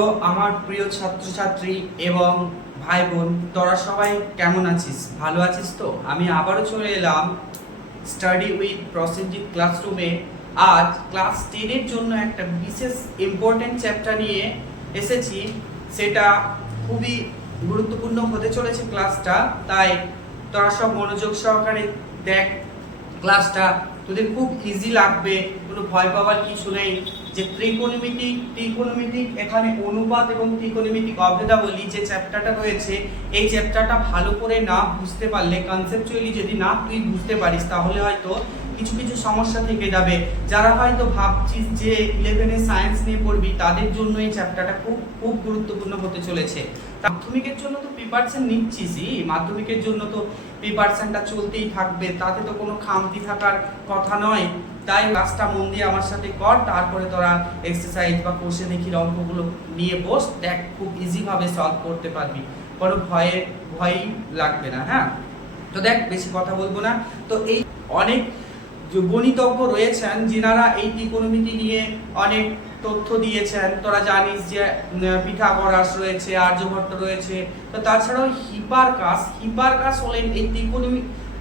তো আমার প্রিয় ছাত্রছাত্রী এবং ভাই বোন, তোরা সবাই কেমন আছিস? ভালো আছিস তো? আমি আবারও চলে এলাম স্টাডি উইথ প্রসেনজিৎ ক্লাসরুমে। আজ ক্লাস 10 এর জন্য একটা বিশেষ ইম্পর্টেন্ট চ্যাপ্টার নিয়ে এসেছি। সেটা খুবই গুরুত্বপূর্ণ হতে চলেছে ক্লাসটা, তাই তোরা সব মনোযোগ সহকারে দেখ ক্লাসটা। তোদের খুব ইজি লাগবে, কোনো ভয় পাওয়ার কিছু নেই। যে ত্রিকোণমিতিক এখানে অনুপাত এবং ত্রিকোণমিতিক অভেদাবলী যে চ্যাপ্টারটা রয়েছে, এই চ্যাপ্টারটা ভালো করে না বুঝতে পারলে, কনসেপচুয়ালি যদি না তুই বুঝতে পারিস, তাহলে হয়তো কিছু কিছু সমস্যা থেকে যাবে। যারা হয়তো ভাবছিস যে 11 সায়েন্স নিয়ে পড়বি, তাদের জন্য এই চ্যাপ্টারটা খুব খুব গুরুত্বপূর্ণ হতে চলেছে। মাধ্যমিকের জন্য তো প্রিপারেশন নিচ্ছিসই, মাধ্যমিকের জন্য তো প্রিপারেশনটা চলতেই থাকবে, তাতে তো কোনো খামতি থাকার কথা নয়। তাই ক্লাসটা মন দিয়ে আমার সাথে কর, তারপরে তোরা এক্সারসাইজ বা কোর্সে দেখি অঙ্কগুলো নিয়ে বস, দেখ খুব ইজিভাবে সলভ করতে পারবি, কোনো ভয়ই লাগবে না। হ্যাঁ, তো দেখ বেশি কথা বলবো না। তো এই অনেক গণিতজ্ঞ রয়েছেন যিনারা এই ত্রিকোণমিতি নিয়ে অনেক তথ্য দিয়েছেন। তোরা জানিস যে পিথাগোরাস রয়েছে, আর্যভট্ট রয়েছে, তো তাছাড়াও হিপারকাস হলেন এই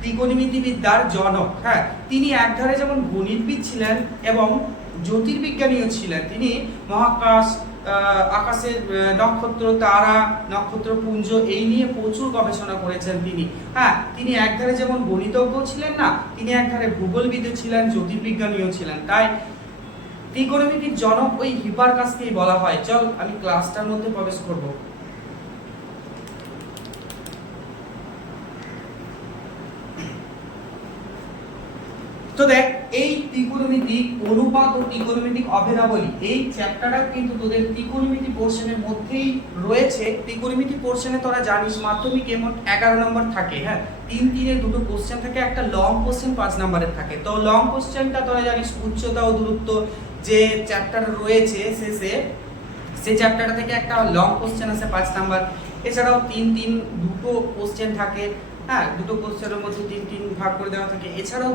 ত্রিকোণমিতিবিদ্যার জনক। হ্যাঁ, তিনি একধারে যেমন গণিতবিদ ছিলেন এবং জ্যোতির্বিজ্ঞানীও ছিলেন। তিনি মহাকাশ, আকাশের নক্ষত্র, তারা, নক্ষত্রপুঞ্জ এই নিয়ে প্রচুর গবেষণা করেছেন তিনি। হ্যাঁ, তিনি একধারে যেমন গণিতজ্ঞ ছিলেন না, তিনি একধারে ভূগোলবিদও ছিলেন, জ্যোতির্বিজ্ঞানীও ছিলেন। তাই ত্রিকোণমিতির জনক ওই হিপারকাসকেই বলা হয়। চল আমি ক্লাসটার মধ্যে প্রবেশ করব। তো দেখ, এই ত্রিকোণমিতিক অনুপাত ও ত্রিকোণমিতিক অভেদাবলী এই চ্যাপ্টারটা কিন্তু তোদের ত্রিকোণমিতি পোরশনের মধ্যেই রয়েছে। ত্রিকোণমিতি পোরশনে তোরা জানিস মাধ্যমিকে মোট 11 নম্বর থাকে। হ্যাঁ, 3 দুটো কোশ্চেন থাকে, একটা লং কোশ্চেন 5 নম্বরের থাকে। তো লং কোশ্চেনটা তোরা জানিস উচ্চতা ও দূরত্ব যে চ্যাপ্টার রয়েছে শেষে, সেই চ্যাপ্টারটা থেকে একটা লং কোশ্চেন আছে 5 নাম্বার। এছাড়াও দুটো কোশ্চেন থাকে। হ্যাঁ, দুটো কোশ্চেনের মধ্যে 3 ভাগ করে দেওয়া থাকে। এছাড়াও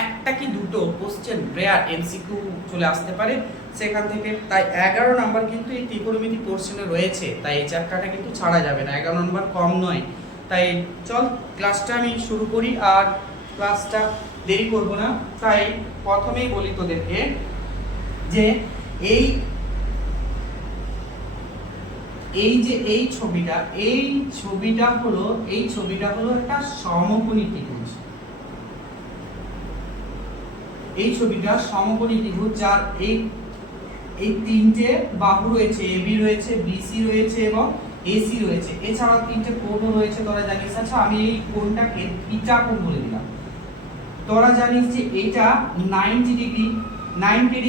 একটা কি দুটো কোশ্চেন রেয়ার এমসিকিউ চলে আসতে পারে সেখান থেকে। তাই 11 নাম্বার কিন্তু এই ত্রিকোণমিতি পোরশনে রয়েছে, তাই এই চ্যাপ্টারটা কিন্তু ছাড়া যাবে না, 11 নাম্বার কম নয়। তাই চল ক্লাসটা আমি শুরু করি, আর ক্লাসটা দেরি করব না। তাই প্রথমেই বলি তোদেরকে যে এই ছবিটা হলো একটা সমকোণী ত্রিভুজ। এই ছবিটা সমকোণী ত্রিভুজ, যার এই 3টে বাহু রয়েছে, এবি রয়েছে, বিসি রয়েছে এবং এসি রয়েছে। এছাড়াও 3টে কোণও রয়েছে, তোরা জানিস। আচ্ছা, আমি এই কোণটাকে থিটা কোণ বলে দিলাম। তোরা জানিস যে এটা 90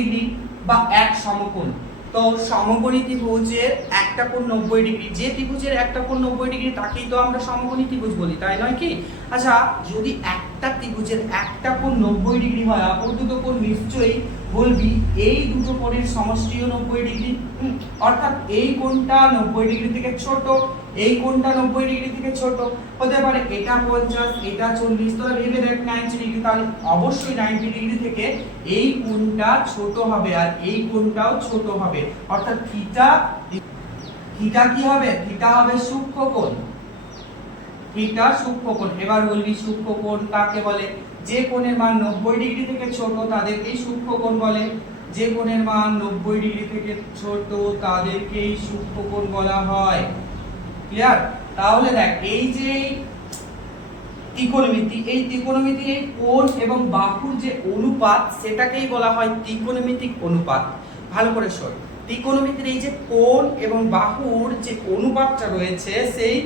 ডিগ্রি বা এক সমকোণ। তো সমকোণী ত্রিভুজের একটা কোণ 90 ডিগ্রি, যে ত্রিভুজের একটা কোণ 90 ডিগ্রি তাকেই তো আমরা সমকোণী ত্রিভুজ বলি, তাই নয় কি? আচ্ছা, যদি একটা ত্রিভুজের একটা কোণ 90 ডিগ্রি হয়, অপর দুটো কোণ নিশ্চয়ই বলবি এই দুটো কোণের সমষ্টিও 90 ডিগ্রি। অর্থাৎ এই কোণটা 90 ডিগ্রি থেকে ছোট, এই কোণটা 90 ডিগ্রি থেকে ছোট হতে পারে। এটা 50, এটা 40, তোরা ভেবে দেখ 90 ডিগ্রি, তাহলে অবশ্যই 90 ডিগ্রি থেকে এই কোণটা ছোট হবে আর এই কোণটাও ছোট হবে। অর্থাৎ থিটা কি হবে? থিটা হবে সূক্ষ্মকোণ। থিটা সূক্ষ্মকোণ। এবার বলবি সূক্ষ্মকোণ কাকে বলে? যে কোণের মান 90 ডিগ্রি থেকে ছোট তাদেরকেই সূক্ষ্মকোণ বলে। যে কোণের মান 90 ডিগ্রি থেকে ছোট তাদেরকেই সূক্ষ্মকোণ বলা হয়। ক্লিয়ার? তাহলে দেখ, এই যে ত্রিকোণমিতির এই কোণ এবং বাহুর যে অনুপাত, সেটাকেই বলা হয় ত্রিকোণমিতিক অনুপাত। ভালো করে শোন, ত্রিকোণমিতির এই যে কোণ এবং বাহুর যে অনুপাতটা রয়েছে, সেই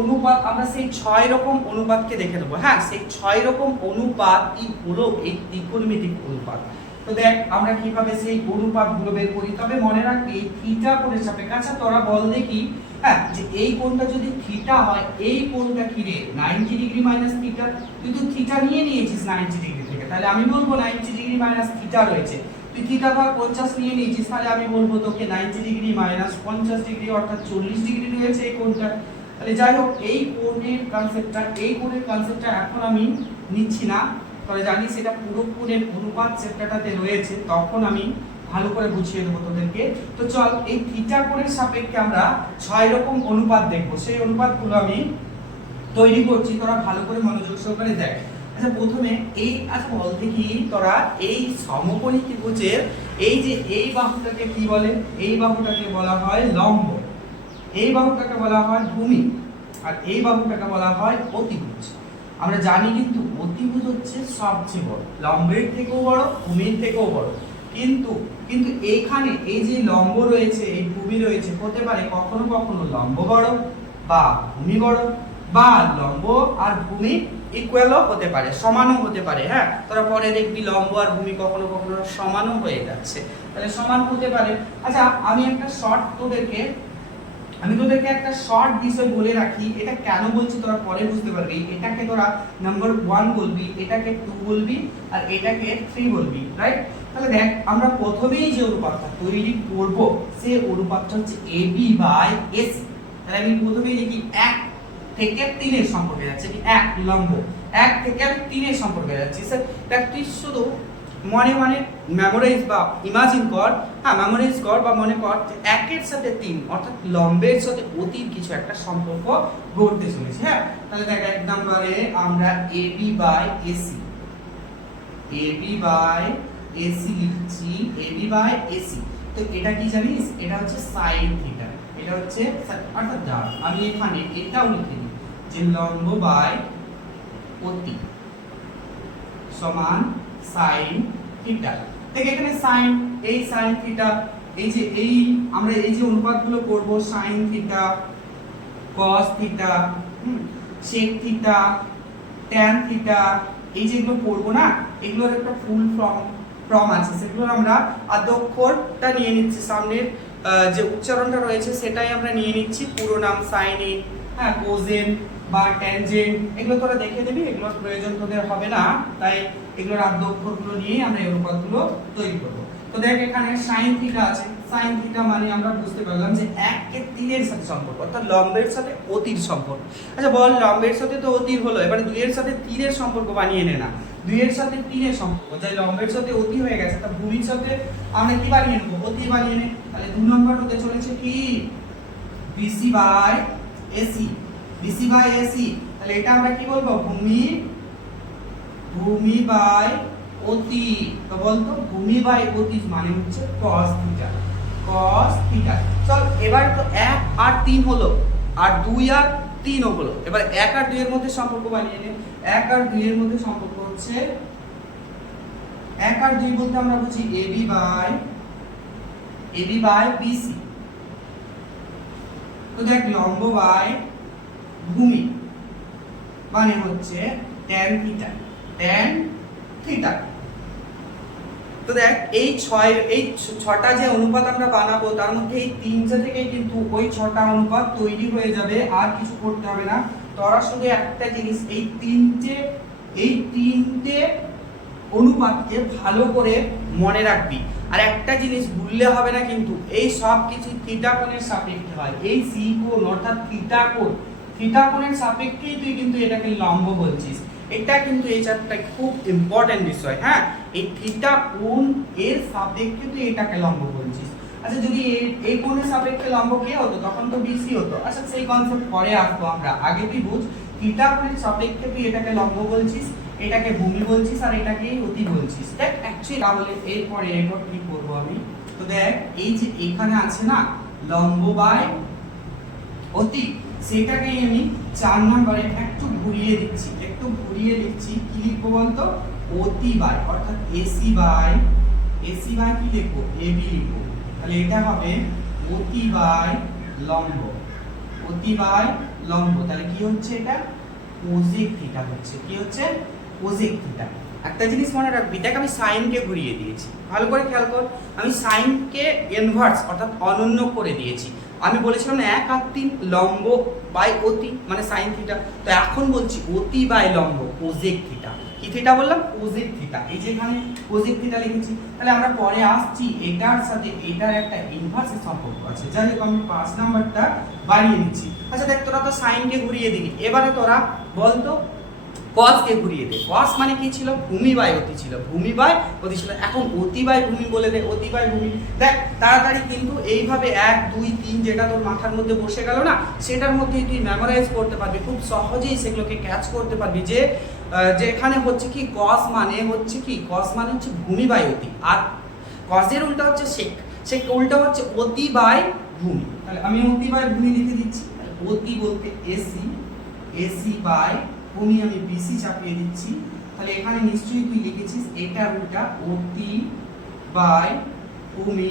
অনুপাত আমরা সেই 6 রকম অনুপাতকে দেখে নেবো। হ্যাঁ, সেই 6 রকম অনুপাতই হলো এই ত্রিকোণমিতিক অনুপাত। তো দেখ আমরা কিভাবে সেই অনুপাতগুলো বের করি। তবে মনে রাখবি থিটা কোণের সাপেক্ষে। আচ্ছা, তোরা বল দেখি, হ্যাঁ, যে এই কোণটা যদি থিটা হয়, এই কোণটা কি রে? 90 ডিগ্রি মাইনাস থিটা। তুই তো থিটা নিয়ে নিয়েছিস 90 ডিগ্রি থেকে, তাহলে আমি বলবো 90 ডিগ্রি মাইনাস থিটা রয়েছে। তুই থিটা ভাগ 50 নিয়ে নিয়েছিস, তাহলে আমি বলবো তোকে 90 ডিগ্রি মাইনাস 50 ডিগ্রি অর্থাৎ 40 ডিগ্রি রয়েছে এই কোণটা। তাহলে যাই হোক, এই কোণের কনসেপ্টটা এখন আমি নিচ্ছি না। তবে জানি সেটা পুরো কোণের অনুপাত চ্যাপ্টারটাতে রয়েছে, তখন আমি ভালো করে বুঝিয়ে দেবো তোদেরকে। তো চল এই থিটা কোণের সাপেক্ষে আমরা 6 রকম অনুপাত দেখবো, সেই অনুপাতগুলো আমি তৈরি করছি, তোরা ভালো করে মনোযোগ সহকারে দেখ। আচ্ছা প্রথমে এই বলতে কি তোরা এই সমকোণী ত্রিভুজের এই যে এই বাহুটাকে কি বলে? এই বাহুটাকে বলা হয় লম্ব, এই বাহুটাকে বলা হয় ভূমি, আর এই বাহুটাকে বলা হয় অতিভুজ। আমরা জানি কিন্তু অতিভুজ হচ্ছে সবচেয়ে বড়, লম্বের থেকেও বড়, ভূমির থেকেও বড়। কিন্তু কিন্তু এইখানে এই যে লম্ব রয়েছে, এই ভূমি রয়েছে, হতে পারে কখনো কখনো লম্ব বড় বা ভূমি বড়, বা লম্ব আর ভূমি ইকুয়ালও হতে পারে, সমানও হতে পারে। হ্যাঁ, তোরা পরে দেখবি লম্ব আর ভূমি কখনো কখনো সমানও হয়ে যাচ্ছে, তাহলে সমান হতে পারে। আচ্ছা আমি তোদেরকে একটা শর্ট বিষয় বলে রাখি, এটা কেন বলছি তোরা পরে বুঝতে পারবি। এটাকে তোরা নাম্বার 1 বলবি, এটাকে 2 বলবি, আর এটাকে 3 বলবি, রাইট? তাহলে দেখ আমরা প্রথমেই যে অনুপাতটা তৈরি করব সেই অনুপাতটা হচ্ছে AB বাই AC। তাহলে আমি প্রথমেই লিখি 1 থেকে 3 এর সম্পর্কে যাচ্ছে, কি 1 লম্ব, 1 থেকে আমি 3 এর সম্পর্কে যাচ্ছি। স্যার প্র্যাকটিস শুধু মনে মেমোরাইজ বা ইমাজিন কর, হ্যাঁ মেমোরাইজ কর বা মনে কর যে 1 এর সাথে 3 অর্থাৎ লম্বের সাথে অতির কিছু একটা সম্পর্ক গড়তে চলেছে। হ্যাঁ, তাহলে দেখ 1 নম্বরে আমরা AB by AC, AB by AC লিখছি, AB বাই AC। তো এটা কি জানিস? এটা হচ্ছে sin থিটা, এটা হচ্ছে অর্থাৎ যা আমি এখানে এটাও লিখে দিই যে লম্ব বাই অতি সমান sin থিটা। দেখ এখানে sin, এই sin থিটা, এই যে আমরা এই যে অনুপাতগুলো করব sin theta, cos theta, sec theta, tan theta, এই যেগুলো করব না, এগুলোর একটা ফুল ফর্ম আছে, সেগুলো আমরা আদ্যক্ষরটা নিয়ে নিচ্ছি, সামনের যে উচ্চারণটা রয়েছে সেটাই আমরা নিয়ে নিচ্ছি, পুরো নাম সাইন, হ্যাঁ কোজেন বা ট্যানজেন্ট, এগুলো তোরা দেখে দিবি, এগুলোর প্রয়োজন তোদের হবে না, তাই এগুলোর আদ্যক্ষরগুলো নিয়ে আমরা এই অনুপাতগুলো তৈরি করব। তো দেখ এখানে sin থিটা আছে, sin থিটা মানে আমরা বুঝতে পারলাম যে 1 কে 3 এর সাথে সম্পর্ক, অর্থাৎ লম্বের সাথে অতির সম্পর্ক। আচ্ছা বল লম্বের সাথে তো অতির হলো, এবারে 2 এর সাথে 3 এর সম্পর্ক বানিয়ে নে না। 2 এর সাথে 3 এর সম্পর্ক, যাই লম্বের সাথে অতি হয়ে গেছে, তা ভূমির সাথে আমরা কি বানিয়ে নেব? অতি বানিয়ে নে। তাহলে 2 নম্বর হতে চলেছে কি BC by AC, BC by AC। তাহলে এটা আমরা কি বলবো? ভূমি বাই অতি। তো বলতো ভূমি বাই অতি মানে হচ্ছে cos থিটা, cos থিটা। চল এবার তো 1 আর 3 হলো, আর 2 আর 3 হলো, এবার 1 আর 2 এর মধ্যে সম্পর্ক বানিয়ে নে। 1 আর 2 এর মধ্যে সম্পর্ক হচ্ছে 1 আর 2 বলতে আমরা বুঝি AB বাই BC। তো দেখ লম্ব বাই ভূমি মানে হচ্ছে tan থিটা, tan থিটা। তো দেখ এই 6টা যে অনুপাত আমরা বানাবো তার মধ্যে এই 3টা থেকে কিন্তু ওই 6টা অনুপাত তৈরি হয়ে যাবে, আর কিছু করতে হবে না। তোরা শুধু একটা জিনিস এই তিনটে অনুপাতকে ভালো করে মনে রাখবি, আর একটা জিনিস ভুললে হবে না কিন্তু, এই সব কিছু থিটা কোণের সাপেক্ষে হয়। এই সি কোণ অর্থাৎ থিটা কোণের সাপেক্ষেই তুই কিন্তু এটাকে লম্ব বলছিস, এটা কিন্তু এই চারটা খুব ইম্পর্টেন্ট বিষয়। হ্যাঁ, এই থিটা কোণ এর সাপেক্ষে তুই এটাকে লম্ব বলছিস। আচ্ছা যদি এই কোণের সাপেক্ষে লম্ব কে হতো? তখন তো BC হতো। আচ্ছা সেই কনসেপ্ট পরে আসবো আমরা, আগে তুই বুঝ থিটা কোণের সাপেক্ষে তুই এটাকে লম্ব বলছিস, এটাকে ভূমি বলছিস, আর এটাকে অতি বলছিস। দেখ অ্যাকচুয়ালি তাহলে এরপরে কি করব আমি? তো দেখ এই যে এখানে আছে না লম্ব বাই অতি, সেটাকে আমি 4 নম্বরে একটু ঘুরিয়ে লিখছি, কি লিখবো বলতো? অতি বাই, অর্থাৎ AC বাই কি লিখবো? AB লিখবো। তাহলে এটা হবে অতি বাই লম্ব, তাহলে কি হচ্ছে? এটা কোসেক থিটা হচ্ছে। কি হচ্ছে? Cosec theta. একটা জিনিস মনে রাখবি, দেখ আমি সাইনকে ঘুরিয়ে দিয়েছি, ভালো করে খেয়াল কর, আমি সাইনকে ইনভার্স অর্থাৎ অনন্য করে দিয়েছি। আমি বলেছিলাম 1 আর 3 লম্ব বাই অতি মানে সাইন থিটা, তো এখন বলছি অতি বাই লম্ব কোসেক থিটা। কি থিটা বললাম? Cosec theta. এই যে এখানে কোসেক থিটা লিখেছি, তাহলে আমরা পরে আসছি এটার সাথে এটার একটা ইনভার্সের সম্পর্ক আছে, যাই হোক আমি 5 নাম্বারটা বাড়িয়ে নিচ্ছি। আচ্ছা দেখ তোরা তো সাইনকে ঘুরিয়ে দিবি, এবারে তোরা বলতো cos কে ঘুরিয়ে দে। cos মানে কি ছিল? ভূমি বাই অতি ছিল, ভূমি বাই অতি ছিল। এখন অতি বাই ভূমি বলে দে, অতি বাই ভূমি। দেখ তাড়াতাড়ি কিন্তু এইভাবে 1 2 3 যেটা তোর মাথার মধ্যে বসে গেল না, সেটার মধ্যেই তুই মেমোরাইজ করতে পারবি, খুব সহজেই সেগুলোকে ক্যাচ করতে পারবি যে এখানে হচ্ছে কি cos মানে হচ্ছে কি, cos মানে হচ্ছে ভূমি বাই অতি, আর cos এর উল্টা হচ্ছে sec, sec উল্টা হচ্ছে অতি বাই ভূমি। তাহলে আমি অতি বাই ভূমি লিখে দিচ্ছি, অতি বলতে এসি, এসি বাই ভূমি আমি বিসি চাপিয়ে দিচ্ছি। তাহলে এখানে নিশ্চয়ই তুই লিখেছিস এটা উল্টা অতি বাই ভূমি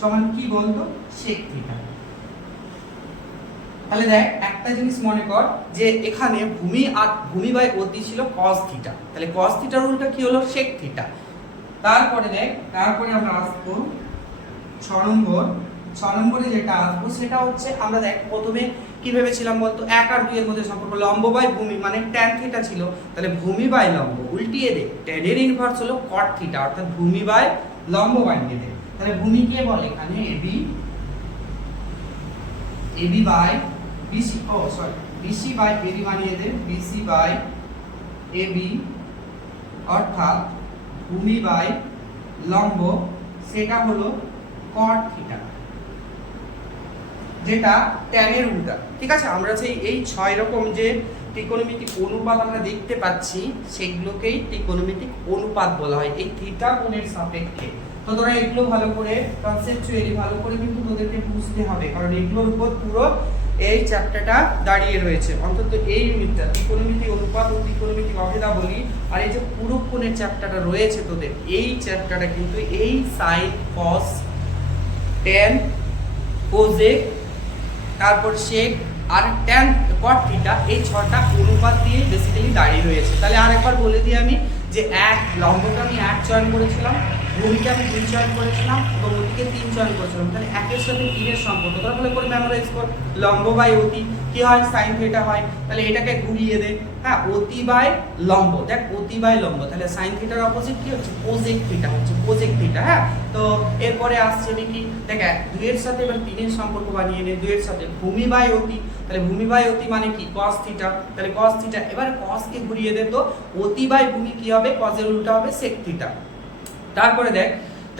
সমান কি বলতো? sec theta. তাহলে দেখ একটা জিনিস মনে কর যে এখানে ভূমি আর ভূমি বাই অতি ছিল cos থিটা, তাহলে cos থিটার উল্টা কি হলো? sec theta. তারপরে দেখ, তারপরে আমরা আসবো 6 নম্বরে যেটা আসবো সেটা হচ্ছে, আমরা দেখ প্রথমে কি ভেবেছিলাম বলতো? 1 আর 2 এর মধ্যে সম্পর্ক লম্ব বাই ভূমি মানে tan থিটা ছিল, তাহলে ভূমি বাই লম্ব উল্টিয়ে দে, tan এর ইনভার্স হলো cot থিটা, অর্থাৎ ভূমি বাই লম্ব বানিয়ে দে। তাহলে ভূমি কে বলে এখানে? AB, AB by BC, oh sorry BC by AB বানিয়ে দে, বিসি বাই এবি অর্থাৎ ভূমি বাই লম্ব, সেটা হলো cot থিটা, যেটা tan এর উল্টা। ঠিক আছে, আমরা সেই এই 6 রকম যে ত্রিকোণমিতিক অনুপাত আমরা দেখতে পাচ্ছি সেগুলোকেই ত্রিকোণমিতিক অনুপাত বলা হয় এই থিটা কোণের সাপেক্ষে। তো তোরা এগুলো ভালো করে কনসেপচুয়ালি ভালো করে কিন্তু তোদেরকে বুঝতে হবে, কারণ এগুলোর উপর পুরো এই চ্যাপ্টারটা দাঁড়িয়ে রয়েছে, অন্তত এই ইউনিটটা ত্রিকোণমিতিক অনুপাত ও ত্রিকোণমিতিক অভেদাবলী, আর এই যে পুরো কোণের চ্যাপ্টারটা রয়েছে তোদের, এই চ্যাপ্টারটা কিন্তু এই সাইন কস tan কোসেক তারপর sec আর tan cot থিটা, এই 6টা অনুপাত দিয়ে বেসিক্যালি দাঁড়িয়ে রয়েছে। তাহলে আরেকবার বলে দিই আমি যে লম্বটা আমি 1 চয়ন করেছিলাম, ভূমিকে আমি 2 চয়ন করেছিলাম এবং অতিকে 3 চয়ন করেছিলাম। তাহলে 1 এর সাথে 3 এর সম্পর্ক তোরা ভালো করে মেমোরাইজ কর। লম্ব বাই অতি কি হয়? sin থিটা হয়। তাহলে এটাকে ঘুরিয়ে দে, হ্যাঁ অতি বাই লম্ব, দেখ অতি বাই লম্ব, তাহলে sin থিটার অপোজিট কি হচ্ছে? cosec থিটা হচ্ছে, cosec থিটা। হ্যাঁ, তো এরপরে আসছে আমি কি দেখ 2 এর সাথে এবার 3 এর সম্পর্ক বানিয়ে নে, 2 এর সাথে ভূমি বাই অতি, তাহলে ভূমি বাই অতি মানে কি? cos থিটা, তাহলে cos থিটা। এবার cos কে ঘুরিয়ে দে, তো অতি বাই ভূমি কি হবে? cos এর উল্টা হবে sec থিটা। তারপরে দেখ,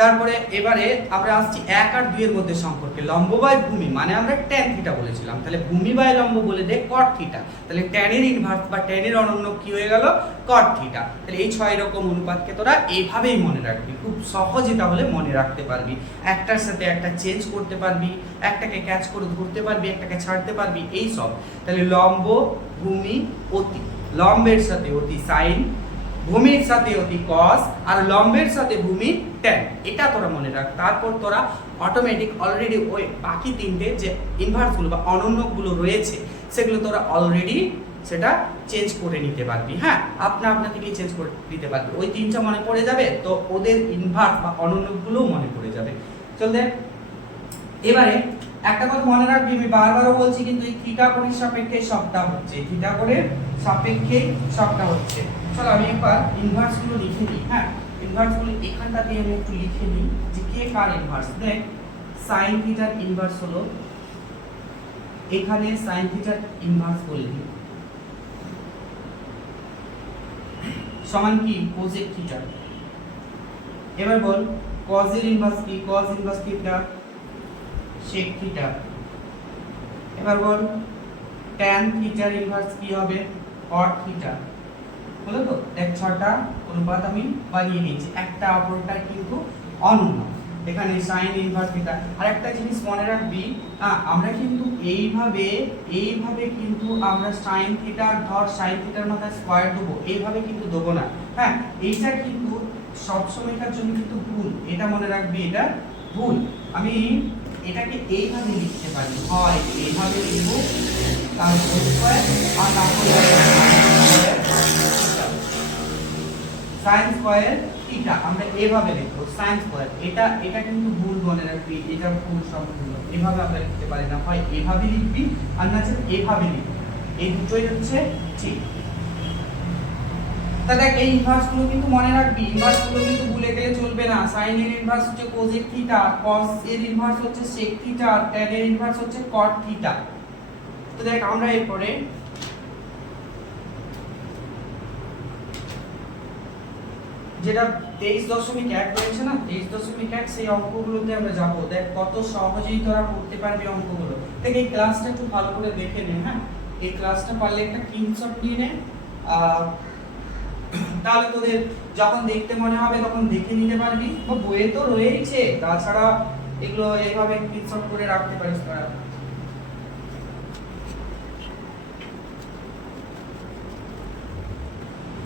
তারপরে এবারে আমরা আসছি 1 আর 2 এর মধ্যে সম্পর্কে, লম্ব বাই ভূমি মানে আমরা tan থিটা বলেছিলাম, তাহলে ভূমি বাই লম্ব বলে দে cot থিটা, তাহলে tan এর ইনভার্স বা tan এর অনন্য কি হয়ে গেল? cot theta. তাহলে এই 6 রকম অনুপাতকে তোরা এইভাবেই মনে রাখবি, খুব সহজে তাহলে মনে রাখতে পারবি, একটার সাথে একটা চেঞ্জ করতে পারবি, একটাকে ক্যাচ করে ধরতে পারবি, একটাকে ছাড়তে পারবি, এই সব। তাহলে লম্ব ভূমি অতি, লম্বের সাথে অতি sin, ভূমির সাথে অতি cos, আর লম্বের সাথে ভূমি tan, এটা তোরা মনে রাখ। তারপর তোরা অটোমেটিক অলরেডি ওই বাকি 3টে যে ইনভার্সগুলো বা অনন্যগুলো রয়েছে সেগুলো তোরা অলরেডি সেটা চেঞ্জ করে নিতে পারবি। হ্যাঁ, আপনা থেকেই চেঞ্জ করে দিতে পারবি, ওই 3টা মনে পড়ে যাবে, তো ওদের ইনভার্স বা অনন্যগুলোও মনে পড়ে যাবে। চল দেখ, এবারে একটা কথা মনে রাখবি, আমি বারবারও বলছি কিন্তু এই থিটা কোণের সাপেক্ষে সবটা হচ্ছে, থিটা কোণের সাপেক্ষে সবটা হচ্ছে। চলো আমি একবার ইনভার্স গুলো লিখে নিই। হ্যাঁ, ইনভার্স গুলো এখানটাতে আমি একটু লিখে নিই যে কে কার ইনভার্স। দেখ sin থিটার ইনভার্স হলো, এখানে sin থিটার ইনভার্স বললি সমান কি? cosec theta. এবার বল cos এর ইনভার্স কি? cos inverse theta sec theta. এবার বল tan থিটার ইনভার্স কি হবে? cot theta. হলো তো? দেখ 6টা অনুপাত আমি বানিয়ে নিয়েছি, একটা অপরটা কিন্তু অনন্য। এখানে sin ইনভার্স থিটা। আর একটা জিনিস মনে রাখবি, আমরা কিন্তু এইভাবে কিন্তু আমরা sin থিটার ধর sin থিটার মাথায় স্কয়ার দেব, এইভাবে কিন্তু দেব না। হ্যাঁ, এইটা কিন্তু সব সময়কার জন্য কিন্তু ভুল, এটা মনে রাখবি, এটা ভুল। আমি এটাকে এইভাবে লিখতে পারি, হয় এইভাবে লিখব তার স্কয়ার, আর তারপর sin স্কয়ার থিটা আমরা এভাবে লিখব, sin স্কয়ার। এটা কিন্তু ভুল মনে রাখবি, এটা ভুল সম্পূর্ণ। এভাবে আমরা লিখতে পারি না, হয় এভাবে লিখবি আর না হলে এভাবে লিখবি, এই দুটোই হচ্ছে ঠিক। তা দেখ এই ইনভার্স গুলো কিন্তু মনে রাখবি, ইনভার্স গুলো কিন্তু ভুলে গেলে চলবে না। sin এর ইনভার্স হচ্ছে cosec থিটা, cos এর ইনভার্স হচ্ছে sec থিটা, tan এর ইনভার্স হচ্ছে cot থিটা। তো দেখ আমরা এরপরে যেটা 23.1 রয়েছে না, 23.1 সেই অঙ্কগুলোতে আমরা যাবো। দেখ কত সহজেই তোরা করতে পারবি অঙ্কগুলো। দেখ এই ক্লাসটা একটু ভালো করে দেখে নে, হ্যাঁ এই ক্লাসটা পারলে একটা স্ক্রিনশট নিয়ে নে, তাহলে তোদের যখন দেখতে মনে হবে তখন দেখে নিতে পারবি। বইয়ে তো রয়েছে, তাছাড়া এগুলো এইভাবে স্ক্রিনশট করে রাখতে পারিস তোরা।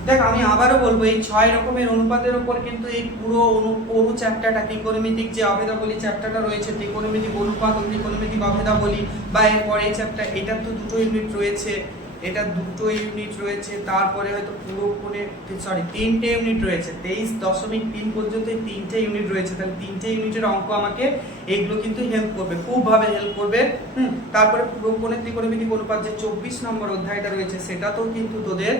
দেখ আমি আবারও বলবো, এই 6 রকমের অনুপাতের উপর কিন্তু এই পুরো পুরো চ্যাপ্টারটা, ত্রিকোণমিতিক যে অভেদাবলী চ্যাপ্টারটা রয়েছে, ত্রিকোণমিতিক অনুপাত ও ত্রিকোণমিতিক অভেদাবলী, বা এরপরে এই চ্যাপ্টার, এটা তো দুটো ইউনিট রয়েছে, এটা দুটো ইউনিট রয়েছে, তারপরে হয়তো পুরো কোণে সরি 3টে ইউনিট রয়েছে, 23.3 পর্যন্ত 3টে ইউনিট রয়েছে। তাহলে 3টে ইউনিটের অঙ্ক আমাকে এগুলো কিন্তু হেল্প করবে, খুব ভাবে হেল্প করবে। তারপরে পুরো কোণের ত্রিকোণমিতিক অনুপাত যে 24 নম্বর অধ্যায়টা রয়েছে, সেটা তো কিন্তু তোদের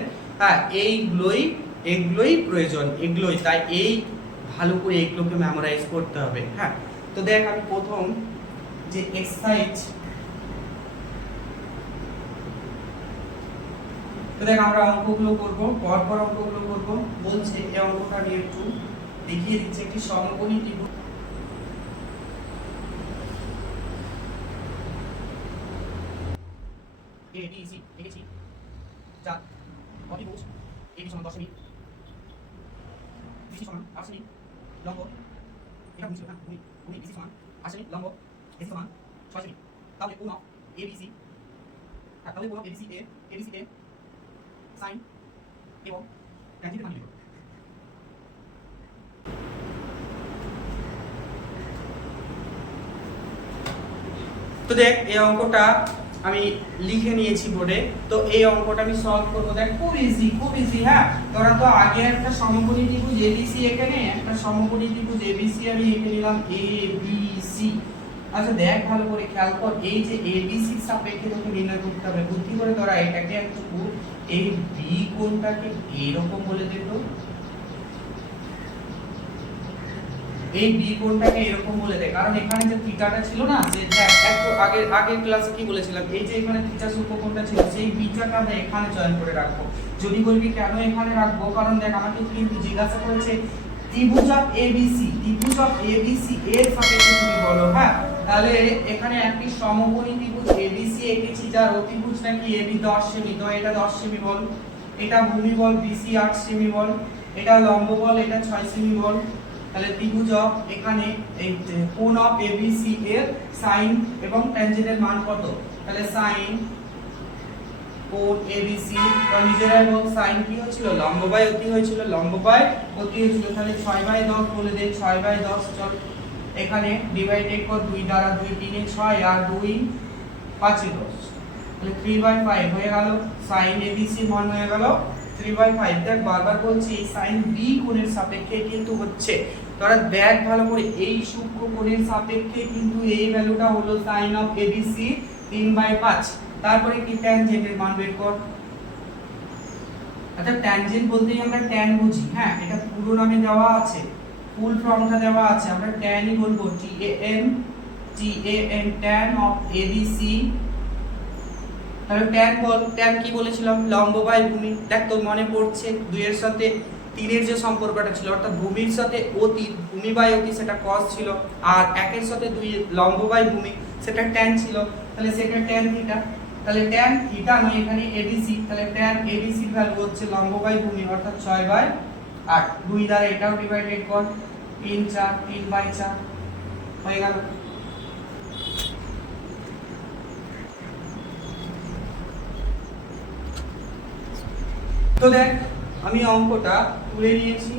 এগুলোই প্রয়োজন, এগুলোই, তাই এই ভালো করে এগুলোকে মেমোরাইজ করতে হবে। হ্যাঁ তো দেখ আমি প্রথম যে এক্সারসাইজ, তো দেখ আমরা অঙ্কগুলো করব, পরপর অঙ্কগুলো করব। বলছে এই অঙ্কটা নিয়ে একটু দেখিয়ে দিচ্ছে, একটি সমকোণী ত্রিভুজ ABC এঁকেছি, যার অতিভুজ AB সমান 10 সেমি, BC সমান 8 সেমি, লম্ব এটা বুঝছো না, ভূমি BC সমান 8 সেমি, লম্ব AC সমান 6 সেমি। তাহলে কোণ অফ ABC, তাহলে কোণ অফ ABC এ sin এবং ট্যানজেন্টের মান লিখো। তো দেখ এই অঙ্কটা আমি লিখে নিয়েছি বোর্ডে, তো এই অঙ্কটা আমি সলভ করব। দেখ খুব ইজি। হ্যাঁ তোরা তো আগে একটা সমকোণী ত্রিভুজ ABC এখানে একটা সমকোণী ত্রিভুজ ABC আমি এঁকে নিলাম ABC। আচ্ছা দেখ ভালো করে খেয়াল কর, এই যে ABC এর সাপেক্ষে তোকে নির্ণয় করতে হবে। বুদ্ধি করে তোরা এটাকে একটু এই B কোণটাকে এরকম বলে দে তো, এই বি কোণটাকে এরকম বলে দেয়, কারণ এখানে যে থিটাটা ছিল না, যে একটু আগের ক্লাসে কি বলেছিলাম, এই যে এখানে থিটা সূক্ষ্মকোণটা ছিল, সেই বিটাকে আমরা এখানে চয়ন করে রাখবো। যদি বলবি কেন এখানে রাখবো, কারণ দেখ আমাকে কিন্তু জিজ্ঞাসা করেছে ত্রিভুজ অফ ABC, ত্রিভুজ অফ ABC এর সাপেক্ষে তুমি বলো। হ্যাঁ তাহলে এখানে একটি সমকোণী ত্রিভুজ ABC এঁকেছি, যার অতিভুজ নাকি AB 10 সেমি, তো এটা 10 সেমি বল, এটা ভূমি বল BC 8 সেমি বল, এটা লম্ব বল, এটা 6 সেমি বল। তাহলে ত্রিভুজ অফ এখানে এই কোণ অফ ABC এর sin এবং ট্যানজেন্টের মান কত, তাহলে sin কোণ ABC, তো নিজেরাই বল sin কি হয়েছিল, লম্ব বাই অতি হয়েছিল, লম্ব বাই অতি হয়েছিল। তাহলে 6/10 বলে দে, 6/10 চল, এখানে ডিভাইডেড কর 2 দ্বারা, 2 3 6 আর 2 5 10, তাহলে 3/5 হয়ে গেল, sin ABC মান হয়ে গেল 3/5। দেখ বারবার বলছি এই sin B কোণের সাপেক্ষে কিন্তু হচ্ছে, তোরা দেখ ভালো করে, এই সূক্ষ্ম কোণের সাপেক্ষে কিন্তু এই ভ্যালুটা হলো sin of ABC 3/5। তারপরে কি ট্যানজেন্টের মান বের কর। আচ্ছা ট্যানজেন্ট বলতেই আমরা tan বুঝি, হ্যাঁ এটা পুরো নামে দেওয়া আছে, ফুল ফর্মটা দেওয়া আছে, আমরা tanই বলবো, tan tan of ABC। তাহলে tan বল, tan কি বলেছিলাম, লম্ব বাই ভূমি। দেখ তোর মনে পড়ছে 2 এর সাথে 3 এর যে সম্পর্কটা ছিল, অর্থাৎ ভূমির সাথে অতি, ভূমি বাই অতি সেটা cos ছিল, আর 1 এর সাথে 2 লম্ব বাই ভূমি সেটা tan ছিল, তাহলে সেটা tan থিটা। তাহলে tan থিটা নয় এখানে ABC, তাহলে tan ABC এর ভ্যালু হচ্ছে লম্ব বাই ভূমি অর্থাৎ 6/8। 2 দ্বারা এটাও ডিভাইডেড কর, 3 4 3/4 হয়ে গেল। তো দেখ আমি অঙ্কটা তুলে নিয়েছি,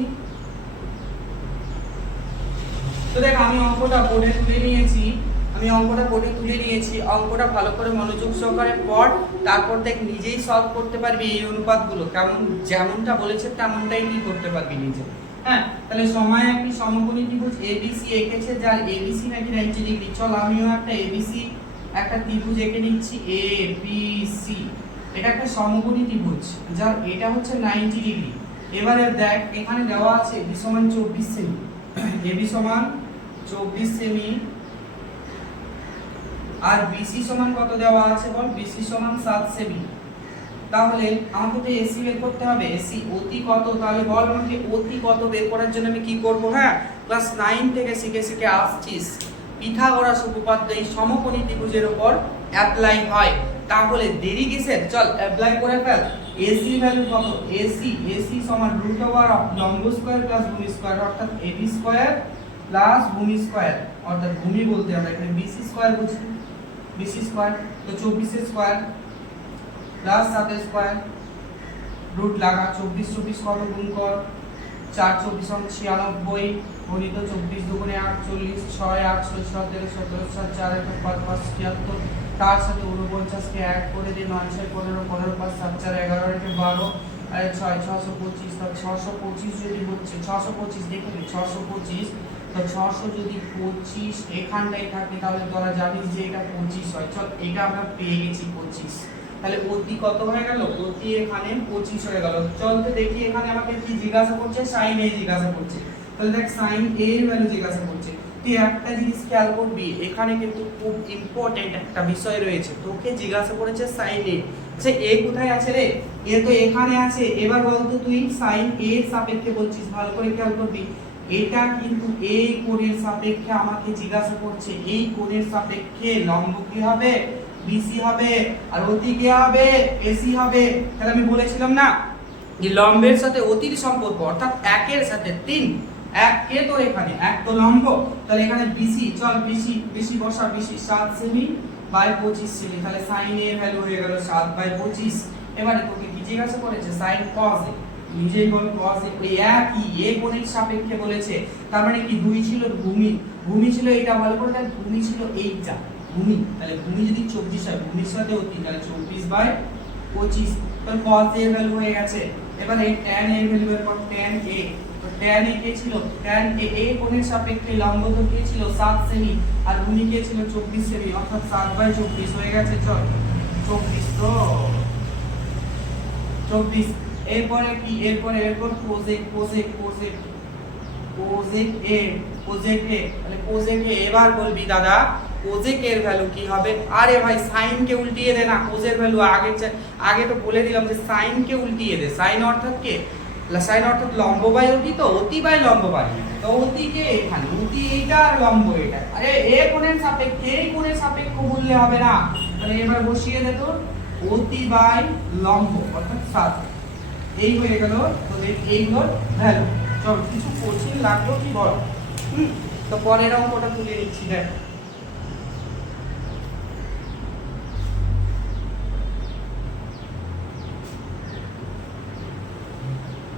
অঙ্কটা ভালো করে মনোযোগ সহকারে পড়, তারপর দেখ নিজেই সলভ করতে পারবি এই অনুপাতগুলো, কেমন যেমনটা বলেছে তেমনটাই কি করতে পারবি নিজে। হ্যাঁ তাহলে সময় একটি সমকোণী ত্রিভুজ ABC এঁকেছে, যার ABC নাকি 90 ডিগ্রি। চল আমিও একটা ABC একটা ত্রিভুজ এঁকে নিচ্ছি ABC, এটা একটা সমকোণী ত্রিভুজ যার এটা হচ্ছে 90 ডিগ্রি। এবারে দেখ এখানে দেওয়া আছে AB সমান 24 সেমি, AB সমান 24 সেমি, আর BC সমান কত দেওয়া আছে বল, BC সমান 7 সেমি। তাহলে আমাকে তো এসি বের করতে হবে। এসি অতি কত, তাহলে বল আমাকে অতি কত বের করার জন্য আমি কি করব? হ্যাঁ, ক্লাস 9 থেকে শিখে শিখে আসছিস পিথাগোরাস উপপাদ্য এই সমকোণী ত্রিভুজের উপর অ্যাপ্লাই হয়। তাহলে দেরি কিসের, চল অ্যাপ্লাই করে ফেল। এসি ভ্যালু কত? এসি সমান রুট ওভার অফ লম্ব স্কয়ার প্লাস ভূমি স্কয়ার, অর্থাৎ এবি স্কয়ার প্লাস ভূমি স্কয়ার, অর্থাৎ ভূমি বলতে আমরা এখানে বিসি স্কয়ার বুঝি, বিসি স্কয়ার। তো 24 স্কয়ার প্লাস 7 স্কয়ার, রুট লাগা 24 24 কত গুণ কর, 4 24 96 গণিত 24 দুগুণে 48, 6 8 17 17 7 4 1 5 5 76, তার সাথে 49 কে অ্যাড করে দিই, 9 6 15 15 5 7 4 11 1 12 আর 6 625, তো 625 যদি হচ্ছে 625 দেখে নি 625, তো 600 যদি 25 এখানটাই থাকে তাহলে তোরা জানিস যে এটা 25 হয়। চল এটা আমরা পেয়ে গেছি 25, তাহলে অতি কত হয়ে গেল? অতি এখানে 25 হয়ে গেল। চল তো দেখি এখানে আমাকে কি জিজ্ঞাসা করছে, sin a জিজ্ঞাসা করছে। তাহলে দেখ sin a এর ভ্যালু জিজ্ঞাসা করছে। তুই একটা জিনিস খেয়াল করবি, এখানে কিন্তু খুব ইম্পর্টেন্ট একটা বিষয় রয়েছে। তোকে জিজ্ঞাসা করেছে sin a, আচ্ছা a কোথায় আছে রে? এ তো এখানে আছে। এবার বল তো তুই sin a এর সাপেক্ষে বলছিস, ভালো করে খেয়াল করবি। এটা কিন্তু এই কোণের সাপেক্ষে আমাকে জিজ্ঞাসা করছে। এই কোণের সাপেক্ষে লম্ব কি হবে? বিসি হবে, আর অতি কে হবে? এসি হবে। তাহলে আমি বলেছিলাম না যে লম্বের সাথে অতির সম্পর্ক, অর্থাৎ 1 এর সাথে 3, 1 কে তো এখানে 1 তো লম্ব, তাহলে এখানে বিসি, চল বিসি বিসি বসা, বিসি 7 সেমি বাই 25 সেমি, তাহলে sin এর ভ্যালু হয়ে গেল 7 বাই 25। এবারে তোকে কি জিজ্ঞাসা করেছে? sin cos a, নিজেই বল cos a, ওই একই a কোণের সাপেক্ষে বলেছে। তার মানে কি 2 ছিল ভূমি, ভূমি ছিল এটা, ভালো করে দেখ, ভূমি ছিল এইটা ভূমি, তাহলে ভূমি যদি 24 হয়, ভূমির সাথে অতি, তাহলে 24 বাই 25, তাহলে cos a এর ভ্যালু হয়ে গেছে। এবারে tan a এর ভ্যালু বের কর, tan a, তো tan a কে ছিল? tan a এই কোণের সাপেক্ষে লম্ব তো কে ছিল? 7 সেমি, আর ভূমি কে ছিল? 24 সেমি, অর্থাৎ 7 বাই 24 হয়ে গেছে। চল 24, তো 24। এরপরে কি? এরপরে cosec cosec cosec cosec a, cosec a, তাহলে cosec a। এবার বলবি দাদা cosec এর ভ্যালু কি হবে? আরে ভাই sin কে উল্টিয়ে দে না, cos এর ভ্যালু আগে তো বলে দিলাম যে sin কে উল্টিয়ে দে। sin অর্থাৎ কে? sin অর্থাৎ লম্ব বাই অতি, তো অতি বাই লম্ব বাই, তো অতি কে এখানে, অতি এইটা আর লম্ব এটা। আরে এ কোণের সাপেক্ষে এই কোণের সাপেক্ষ বললে হবে না, তাহলে এবার বসিয়ে দে তো অতি বাই লম্ব, অর্থাৎ 7। এই হয়ে গেল তোদের এইগুলোর ভ্যালু। চল কিছু কঠিন লাগলো কি বল? তো পরের অঙ্কটা তুলে নিচ্ছি। দেখ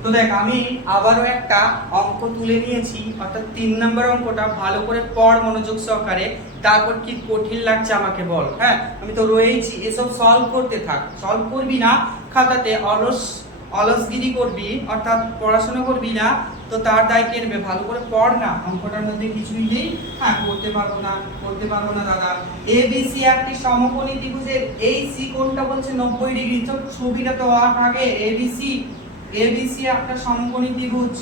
তো দেখ আমি আবারও একটা অঙ্ক তুলে নিয়েছি, অর্থাৎ 3 নম্বর অঙ্কটা ভালো করে পড় মনোযোগ সহকারে, তারপর কি কঠিন লাগছে আমাকে বল। হ্যাঁ, আমি তো রয়েছি, এসব সলভ করতে থাক। সলভ করবি না, খাতাতে অলসগিরি করবি, অর্থাৎ পড়াশোনা করবি না, তো তার দায় কে নেবে? ভালো করে পড় না, অঙ্কটার মধ্যে কিছুই নেই। হ্যাঁ, করতে পারবো না দাদা। এবিসি একটি সমকোণী ত্রিভুজের এই সি কোণটা বলছে 90 ডিগ্রি। তো ছবিটা তো আগে এবিসি একটা সমকোণী ত্রিভুজ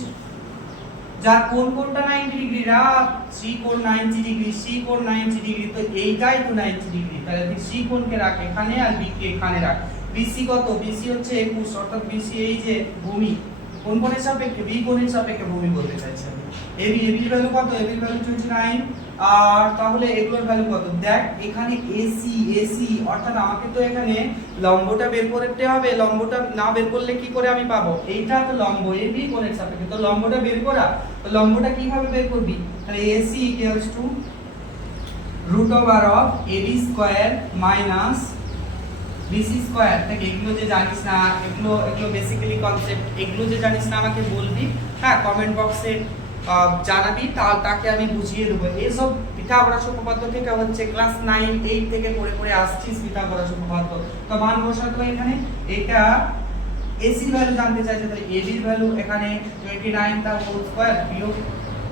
যার কোণটা 90 ডিগ্রি, সি কোণ 90 ডিগ্রি, সি কোণ 90 ডিগ্রি, তো এইটাই তো 90 ডিগ্রি। তাহলে তুই সি কোণকে রাখ এখানে আর বি কে এখানে রাখ। বিসি কত? বিসি হচ্ছে 21, অর্থাৎ বিসি এই যে ভূমি, কোন কোণের সাপেক্ষে? বি কোণের সাপেক্ষে ভূমি বলতে চাইছে। এবির ভ্যালু কত? এবির ভ্যালু 29। আর তাহলে এগুলোর ভ্যালু কত? দেখ এখানে এসি, অর্থাৎ আমাকে তো এখানে লম্বটা বের করতে হবে। লম্বটা না বের করলে কি করে আমি পাবো? এইটা তো লম্ব এবি কোণের সাপেক্ষে, তো লম্বটা বের করা। তো লম্বটা কিভাবে বের করবি? তাহলে AC equals to root over of AB square minus BC square. দেখ এগুলো যে জানিস না, এগুলো বেসিক্যালি কনসেপ্ট, এগুলো যে জানিস না আমাকে বলবি, হ্যাঁ কমেন্ট বক্সে জানাবি, তাকে আমি বুঝিয়ে দেবো। এইসব পিথাগোরাস উপপাদ্য থেকে হচ্ছে ক্লাস 9 8 থেকে পড়ে আসছিস পিথাগোরাস উপপাদ্য। তো মান বসাতো এখানে, এটা এসি ভ্যালু জানতে চাইছে, তাহলে এবি এর ভ্যালু এখানে 29 তার হোল স্কয়ার বিয়োগ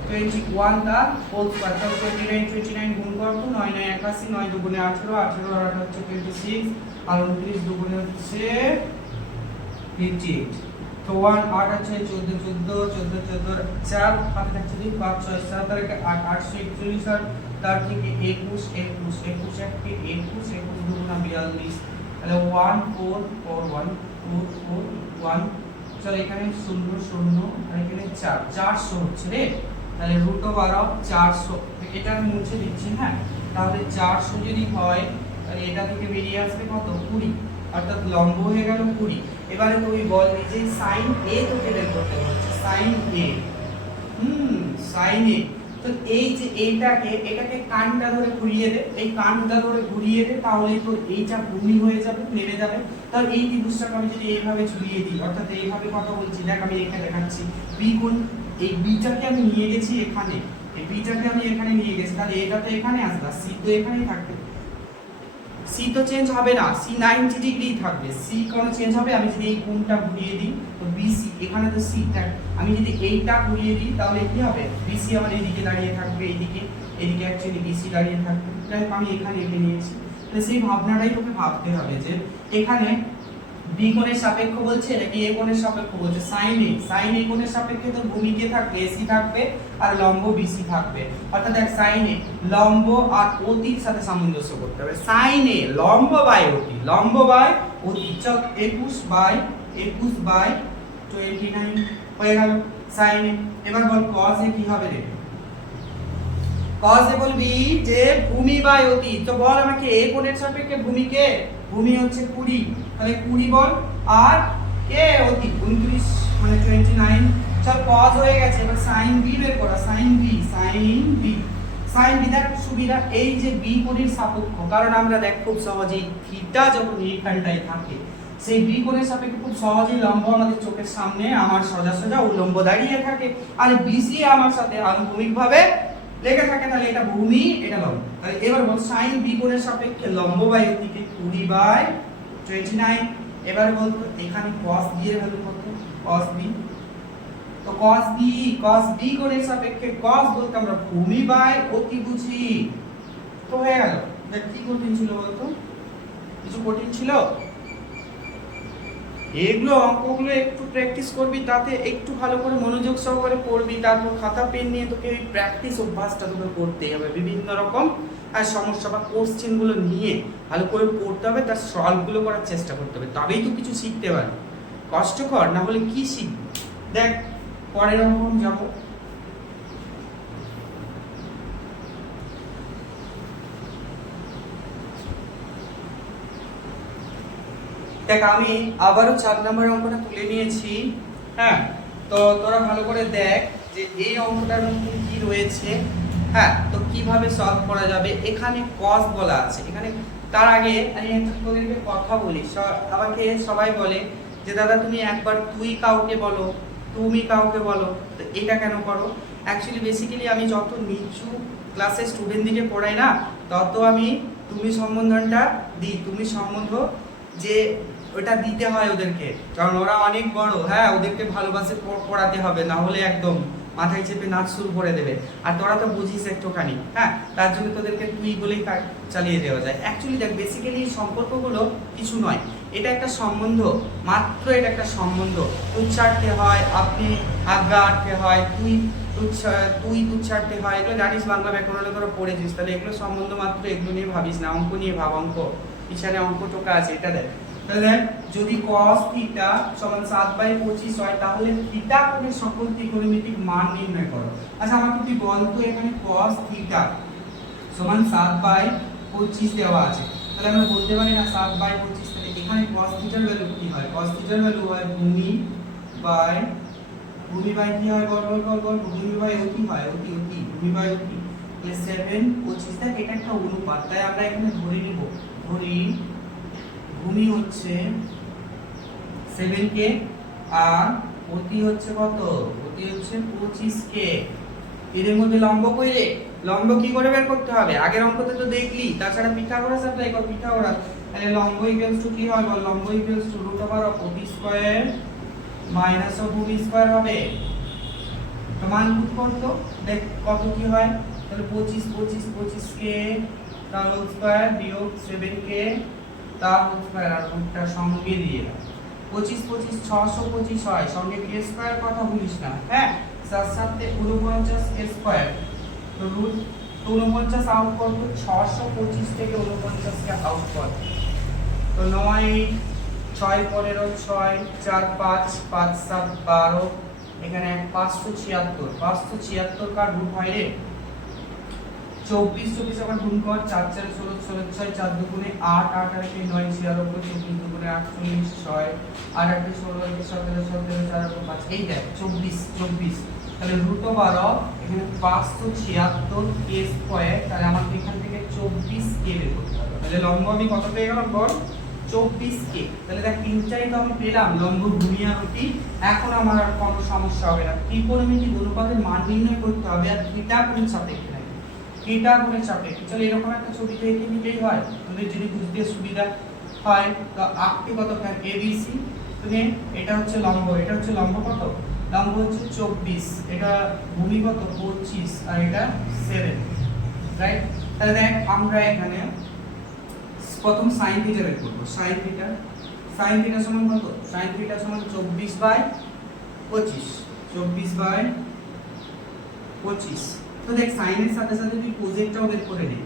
21 তার হোল স্কয়ার, তাহলে 29 গুণ করো তো 9 9 81, 9 দুগুণে 18, 18 আর 8 হচ্ছে 26, আর 29 দুগুণে হচ্ছে 58। তো 1 8 আছে 14 14 14 4 হাতে থাকছে 2 5 6 7 আর 8 841, আর তার থেকে 21 21 21 21 21 দুগুণা 42, তাহলে 1 4 4 1 4 4 1, চলো এখানে 0 0 আর এখানে 4 400 হচ্ছে রে। তাহলে √400 এটা আমি মুছে দিচ্ছি। হ্যাঁ, তাহলে 400 যদি হয় তাহলে এটা থেকে বেরিয়ে আসবে কত 20, অর্থাৎ লম্ব হয়ে গেল 20। এবারে তুই বল নিজেই sin a তোকে বের করতে হচ্ছে, sin a। sin a, তো এই যে এটাকে কানটা ধরে ঘুরিয়ে দে, এই কানটা ধরে ঘুরিয়ে দে, তাহলে তো এইটা ভূমি হয়ে যাবে, প্লেনে যাবে। তাহলে এই ত্রিভুজটাকে আমি যদি এইভাবে ঝুলিয়ে দিই, অর্থাৎ এইভাবে কথা বলছি, দেখ আমি এখানে দেখাচ্ছি বি কোণ, এই বিটাকে আমি নিয়ে গেছি এখানে, এই বিটাকে আমি এখানে নিয়ে গেছি, তাহলে এটা তো এখানে আসবে, সি তো এখানেই থাকবে, সি তো চেঞ্জ হবে না, সি 90 ডিগ্রি থাকবে, সি কোনো চেঞ্জ হবে? আমি যদি এই কোণটা ঘুরিয়ে দিই তো বিসি, এখানে তো সিটা, আমি যদি এইটা ঘুরিয়ে দিই তাহলে কি হবে? বিসি আমার এইদিকে দাঁড়িয়ে থাকবে, এইদিকে অ্যাকচুয়ালি বিসি দাঁড়িয়ে থাকবে। তাই আমি এখানে এঁকে নিয়েছি। তাহলে সেই ভাবনাটাই তোকে ভাবতে হবে যে এখানে বি কোণের সাপেক্ষ বলছে নাকি এ কোণের সাপেক্ষ বলছে। সাইন এ কোণের সাপেক্ষে তো ভূমি কে থাকবে? এসি থাকবে, আর লম্ব বিসি থাকবে। অর্থাৎ দেখ সাইন এ লম্ব আর অতির সাথে সামঞ্জস্য করতে হবে। সাইন এ লম্ব বাই অতি, লম্ব বাই অতি, চল 21/29 হয়ে গেল সাইন এ। এবার বল cos এ কি হবে রে? cos এ বলবি যে ভূমি বাই অতি। তো বল আমাকে এ কোণের সাপেক্ষে ভূমি হচ্ছে 20, তাহলে 20 বল, আর কে অতি 29 মানে 29। চল cos হয়ে গেছে, এবার sin b বের করা, sin b দেখ সুবিধা এই যে b কোণের সাপেক্ষ, কারণ আমরা দেখ খুব সহজেই থিটা যখন এইখানটায় থাকে, সেই b কোণের সাপেক্ষে খুব সহজেই লম্ব আমাদের চোখের সামনে আমার সোজা উল্লম্ব দাঁড়িয়ে থাকে, আর bc আমার সাথে আনুভূমিকভাবে লেগে থাকে, তাহলে এটা ভূমি এটা লম্ব। তাহলে এবার বল sin b কোণের সাপেক্ষে লম্ব বাই অতিকে 20/29। এবারে বল তো এখানে cos b এর ভ্যালু কত? cos b, তো cos b কোণের সাপেক্ষে cos বলতে আমরা ভূমি বাই অতি বুঝি, তো হয়ে গেল। দেখ কি কঠিন ছিল বলতো? কিছু কঠিন ছিল? এগুলো অঙ্কগুলো একটু প্র্যাকটিস করবি, তাতে একটু ভালো করে মনোযোগ সহকারে পড়বি, তারপর খাতা পেন নিয়ে তোকে এই প্র্যাকটিস অভ্যাসটা তোকে করতেই হবে। বিভিন্ন রকম আর সমস্যা বা কোশ্চেনগুলো নিয়ে ভালো করে পড়তে হবে, তার সলভগুলো করার চেষ্টা করতে হবে, তবেই তো কিছু শিখতে পারবি। কষ্টকর না হলে কি শিখবি? দেখ পরের অঙ্ক যাব। দেখ আমি আবারও 4 নম্বর অঙ্কটা তুলে নিয়েছি। হ্যাঁ, তো তোরা ভালো করে দেখ যে এই অঙ্কটার মধ্যে কি রয়েছে। হ্যাঁ, তো কিভাবে সলভ করা যাবে। এখানে cos বলা আছে, এখানে তার আগে আমি একটা তোদেরকে কথা বলি। আমাকে সবাই বলে যে দাদা তুমি একবার তুই কাউকে বলো, তুমি কাউকে বলো, তো এটা কেন করো? অ্যাকচুয়ালি বেসিক্যালি আমি যত নিচু ক্লাসের স্টুডেন্টদিকে পড়াই না, তত আমি তুমি সম্বোধনটা দিই। তুমি সম্বন্ধ যে ওটা দিতে হয় ওদেরকে, কারণ ওরা অনেক বড়। হ্যাঁ, ওদেরকে ভালোবাসে পড়াতে হবে, না হলে একদম মাথায় চেপে নাচ শুরু করে দেবে। আর তোরা তো বুঝিস একটুখানি। হ্যাঁ, তার জন্য তোদেরকে তুই বলেই কাজ চালিয়ে দেওয়া যায়। অ্যাকচুয়ালি দেখ বেসিক্যালি সম্পর্কগুলো কিছু নয়, এটা একটা সম্বন্ধ মাত্র, এটা একটা সম্বন্ধ। তুচ্ছার্থে হয়, আপনি আজ্ঞার্থে হয়, তুই তুচ্ছার্থে হয়, এগুলো জানিস, বাংলা ব্যাকরণে তোরা পড়েছিস। তাহলে এগুলো সম্বন্ধ মাত্র, এগুলো নিয়ে ভাবিস না। অঙ্ক নিয়ে ভাব, অঙ্ক পিছনে অঙ্ক টোকা আছে, এটা দেখ। তাহলে যদি cos θ সমান 7/25 হয়, তাহলে θ কোণের সকল ত্রিকোণমিতিক মান নির্ণয় করো। আচ্ছা আমাকে তুই বল তো এখানে cos θ সমান 7/25 দেওয়া আছে, তাহলে আমরা বলতে পারি না 7/25, তাহলে এখানে cos θ এর ভ্যালু কি হয়? cos θ এর ভ্যালু হয় ভূমি বাই কি হয়? বল ভূমি বাই অতি হয়, ভূমি বাই অতি। তাহলে 7/25, দেখ এটা একটা অনুপাত, তাই আমরা এখানে ধরে নিব, ভূমি হচ্ছে 7k আর অতি হচ্ছে কত? অতি হচ্ছে 25k। এর মধ্যে লম্ব কই রে? লম্ব কি করে বের করতে হবে? আগের অঙ্কতে তো দেখলি, তাছাড়া পিথাগোরাস অ্যাপ্লাই কর, পিথাগোরাস। তাহলে লম্ব ইকুয়ালস টু কি হয় বল? লম্ব ইকুয়ালস টু √অতি স্কয়ার মাইনাস ভূমি স্কয়ার হবে। তো মান পুট কর তো, দেখ কত কি হয়। তাহলে 25k তার হোল স্কয়ার বিয়োগ 7k তার হোল স্কয়ার, আর রুটটা সঙ্গে দিয়ে দাও। 25 625 হয়, সঙ্গে k স্কয়ার কথা ভুলিস না। হ্যাঁ, তার সাথে 49k স্কয়ার, তো রুট 49 আউট কর, তো 625 থেকে 49 কে আউট কর। তো 9 6 15 6 4 5 5 7 12 এখানে 576 576 কার রুট হয় রে 24 24 আবার গুণ কর 4 4 16 16 6 4 দুগুণে 8 8 আর 9 96 24 দুগুণে 48 6 8 8 16 17 17 4 5 এই দেখ 24 24 তাহলে রুট ওভার অফ এখানে 576 কে স্কয়ার তাহলে আমাকে এখান থেকে 24 কে বের করতে হবে তাহলে লম্ব আমি কত পেয়ে গেলাম বল 24 কে তাহলে দেখ তিনটাই তো আমি পেলাম লম্ব ভূমি আর অতি এখন আমার আর কোনো সমস্যা হবে না ত্রিকোণমিতিক অনুপাতের মান নির্ণয় করতে হবে আর থিটা কোণ সাপেক্ষে থিটা কোণের সাপেক্ষে চল এরকম একটা ছবি এঁকে নিলেই হয় তোদের যদি বুঝতে সুবিধা হয় তো আকৃতি কত থাকে এবিসি তুমি এটা হচ্ছে লম্ব কত লম্ব হচ্ছে 24 এটা ভূমি কত 25 আর এটা 7 রাইট তাহলে দেখ আমরা এখানে প্রথম sin থিটা বের করব sin থিটা সমান কত sin থিটা সমান 24/25 তো দেখ sin এর সাথে সাথে তুই কোজেকটাও বের করে নে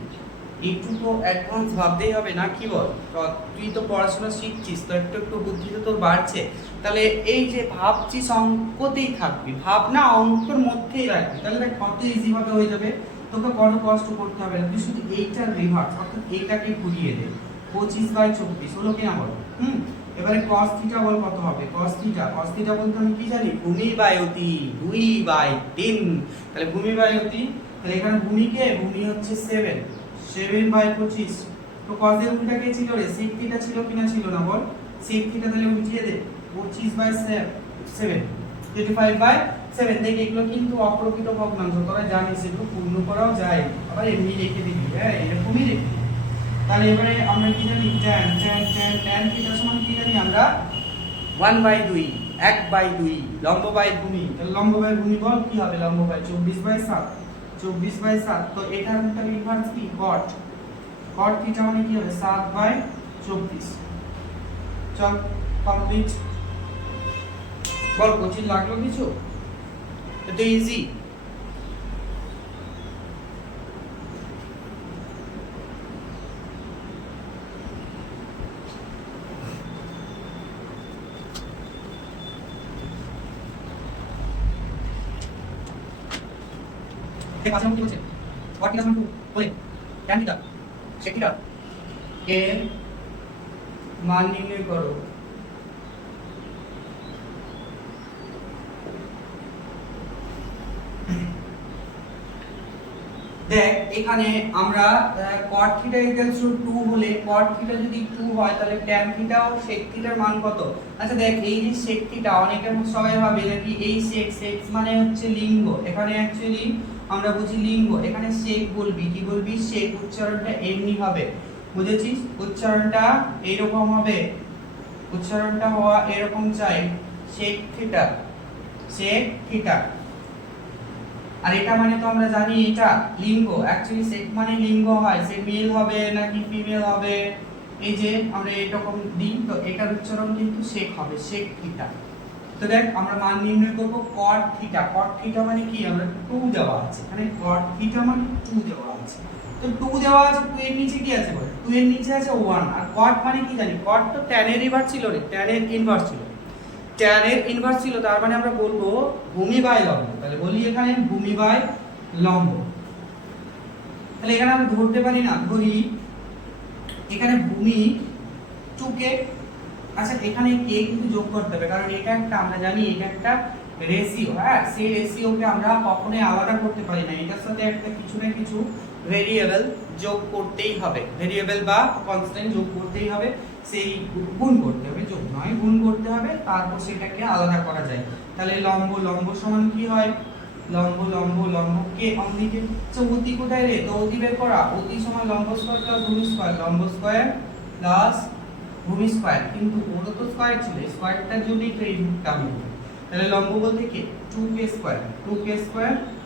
একটু তো অ্যাডভান্স ভাবতেই হবে না কি বল তুই তো পড়াশোনা শিখছিস তো একটু একটু বুদ্ধি তো তোর বাড়ছে তাহলে এই যে ভাবছিস অঙ্কতেই থাকবি ভাবনা অঙ্কের মধ্যেই রাখবি তাহলে দেখ কত ইজি ভাবে হয়ে যাবে তোকে কোনো কষ্ট করতে হবে না তুই শুধু এইটার রিভার্স অর্থাৎ এইটাকে ঘুরিয়ে দে 25/24 হলো কিনা বল এবারে cos থিটা বল কত হবে cos থিটা বলতে আমি কি জানি ভূমি বাই অতি 2/3 তাহলে ভূমি বাই অতি তাহলে এখানে ভূমি হচ্ছে 7/25 তো cos এর উল্টা কে ছিল রে sec থিটা ছিল কিনা ছিল না বল sec থিটা তাহলে উল্টিয়ে দে 25/7 35/7 দেখ এগুলো কিন্তু অপ্রকৃত ভগ্নাংশ তোরা জানিস এগুলো পূর্ণ করাও যায় আবার এমনি লিখে দিবি হ্যাঁ এরকমই লিখবি তাহলে এবারে আমরা কি জানি tan থিটা সমান কি জানি আমরা 1/2 1/2 লম্ব বাই ভূমি তাহলে লম্ব বাই ভূমি বল কি হবে লম্ব বাই 24/7 তো এটার একটা ইনভার্স কি cot থিটা মানে কি হবে 7/24 চল কমপ্লিট বল কোচিং লাগলো কিছু এটা ইজি দেখ পাঁচ নম্বর কি বলছে cot থিটা সমান 2 বলে tan থিটা sec থিটা এর মান নির্ণয় করো দেখ এখানে আমরা cot থিটা = 2 হলে cot থিটা যদি 2 হয় তাহলে tan থিটা ও sec থিটার মান কত আচ্ছা দেখ এই যে sec থিটা অনেকে সবাই ভাবে নাকি এই sec মানে হচ্ছে লিঙ্গ এখানে অ্যাকচুয়ালি আমরা বুঝি লিঙ্গ এখানে sec বলবি কি বলবি sec উচ্চারণটা এমনি হবে বুঝেছিস উচ্চারণটা এইরকম হবে উচ্চারণটা হওয়া এরকম চাই sec থিটা আর এটা মানে তো আমরা জানি এটা লিঙ্গ অ্যাকচুয়ালি সেক মানে লিঙ্গ হয় সে মেল হবে নাকি ফিমেল হবে এই যে আমরা এরকম দিই তো এটার উচ্চারণ কিন্তু সেক হবে সেক থিটা তো দেখ আমরা মান নির্ণয় করব cot থিটা মানে কি আমরা 2 দেওয়া আছে এখানে cot থিটা মানে 2 দেওয়া আছে তো 2 দেওয়া আছে 2 এর নিচে কি আছে বল 2 এর নিচে আছে 1 আর cot মানে কি জানি cot তো tan এর রিভার্স ছিল রে tan এর ইনভার্স ছিল tan এর ইনভার্স ছিল তার মানে আমরা বলবো ভূমি বাই লম্ব তাহলে বলি এখানে ভূমি বাই লম্ব তাহলে এখানে আমরা ধরতে পারি না ধরি এখানে ভূমি 2k আচ্ছা এখানে k কিন্তু যোগ করতে হবে কারণ এটা একটা আমরা জানি এটা একটা রেশিও হ্যাঁ সেই রেশিওকে আমরা কখনোই আলাদা করতে পারি না এটার সাথে একটা কিছু না কিছু ভেরিয়েবল যোগ করতেই হবে ভেরিয়েবল বা কনস্ট্যান্ট যোগ করতেই হবে সেই গুণ করতে হবে যোগ নয় গুণ করতে হবে তারপর সেটাকে আলাদা করা যায় তাহলে লম্ব সমান কি হয় লম্ব কে অমনিকে অতি কোথায় রে তো অতি বের করা অতি সমান লম্ব স্কয়ার প্লাস ভূমি স্কয়ার লম্ব স্কয়ার প্লাস ভূমি স্কয়ার কিন্তু ওটা তো স্কয়ার ছিল স্কয়ারটার জন্যই তো এই রূপটা হলো তাহলে লম্ব বলতে কি 2k square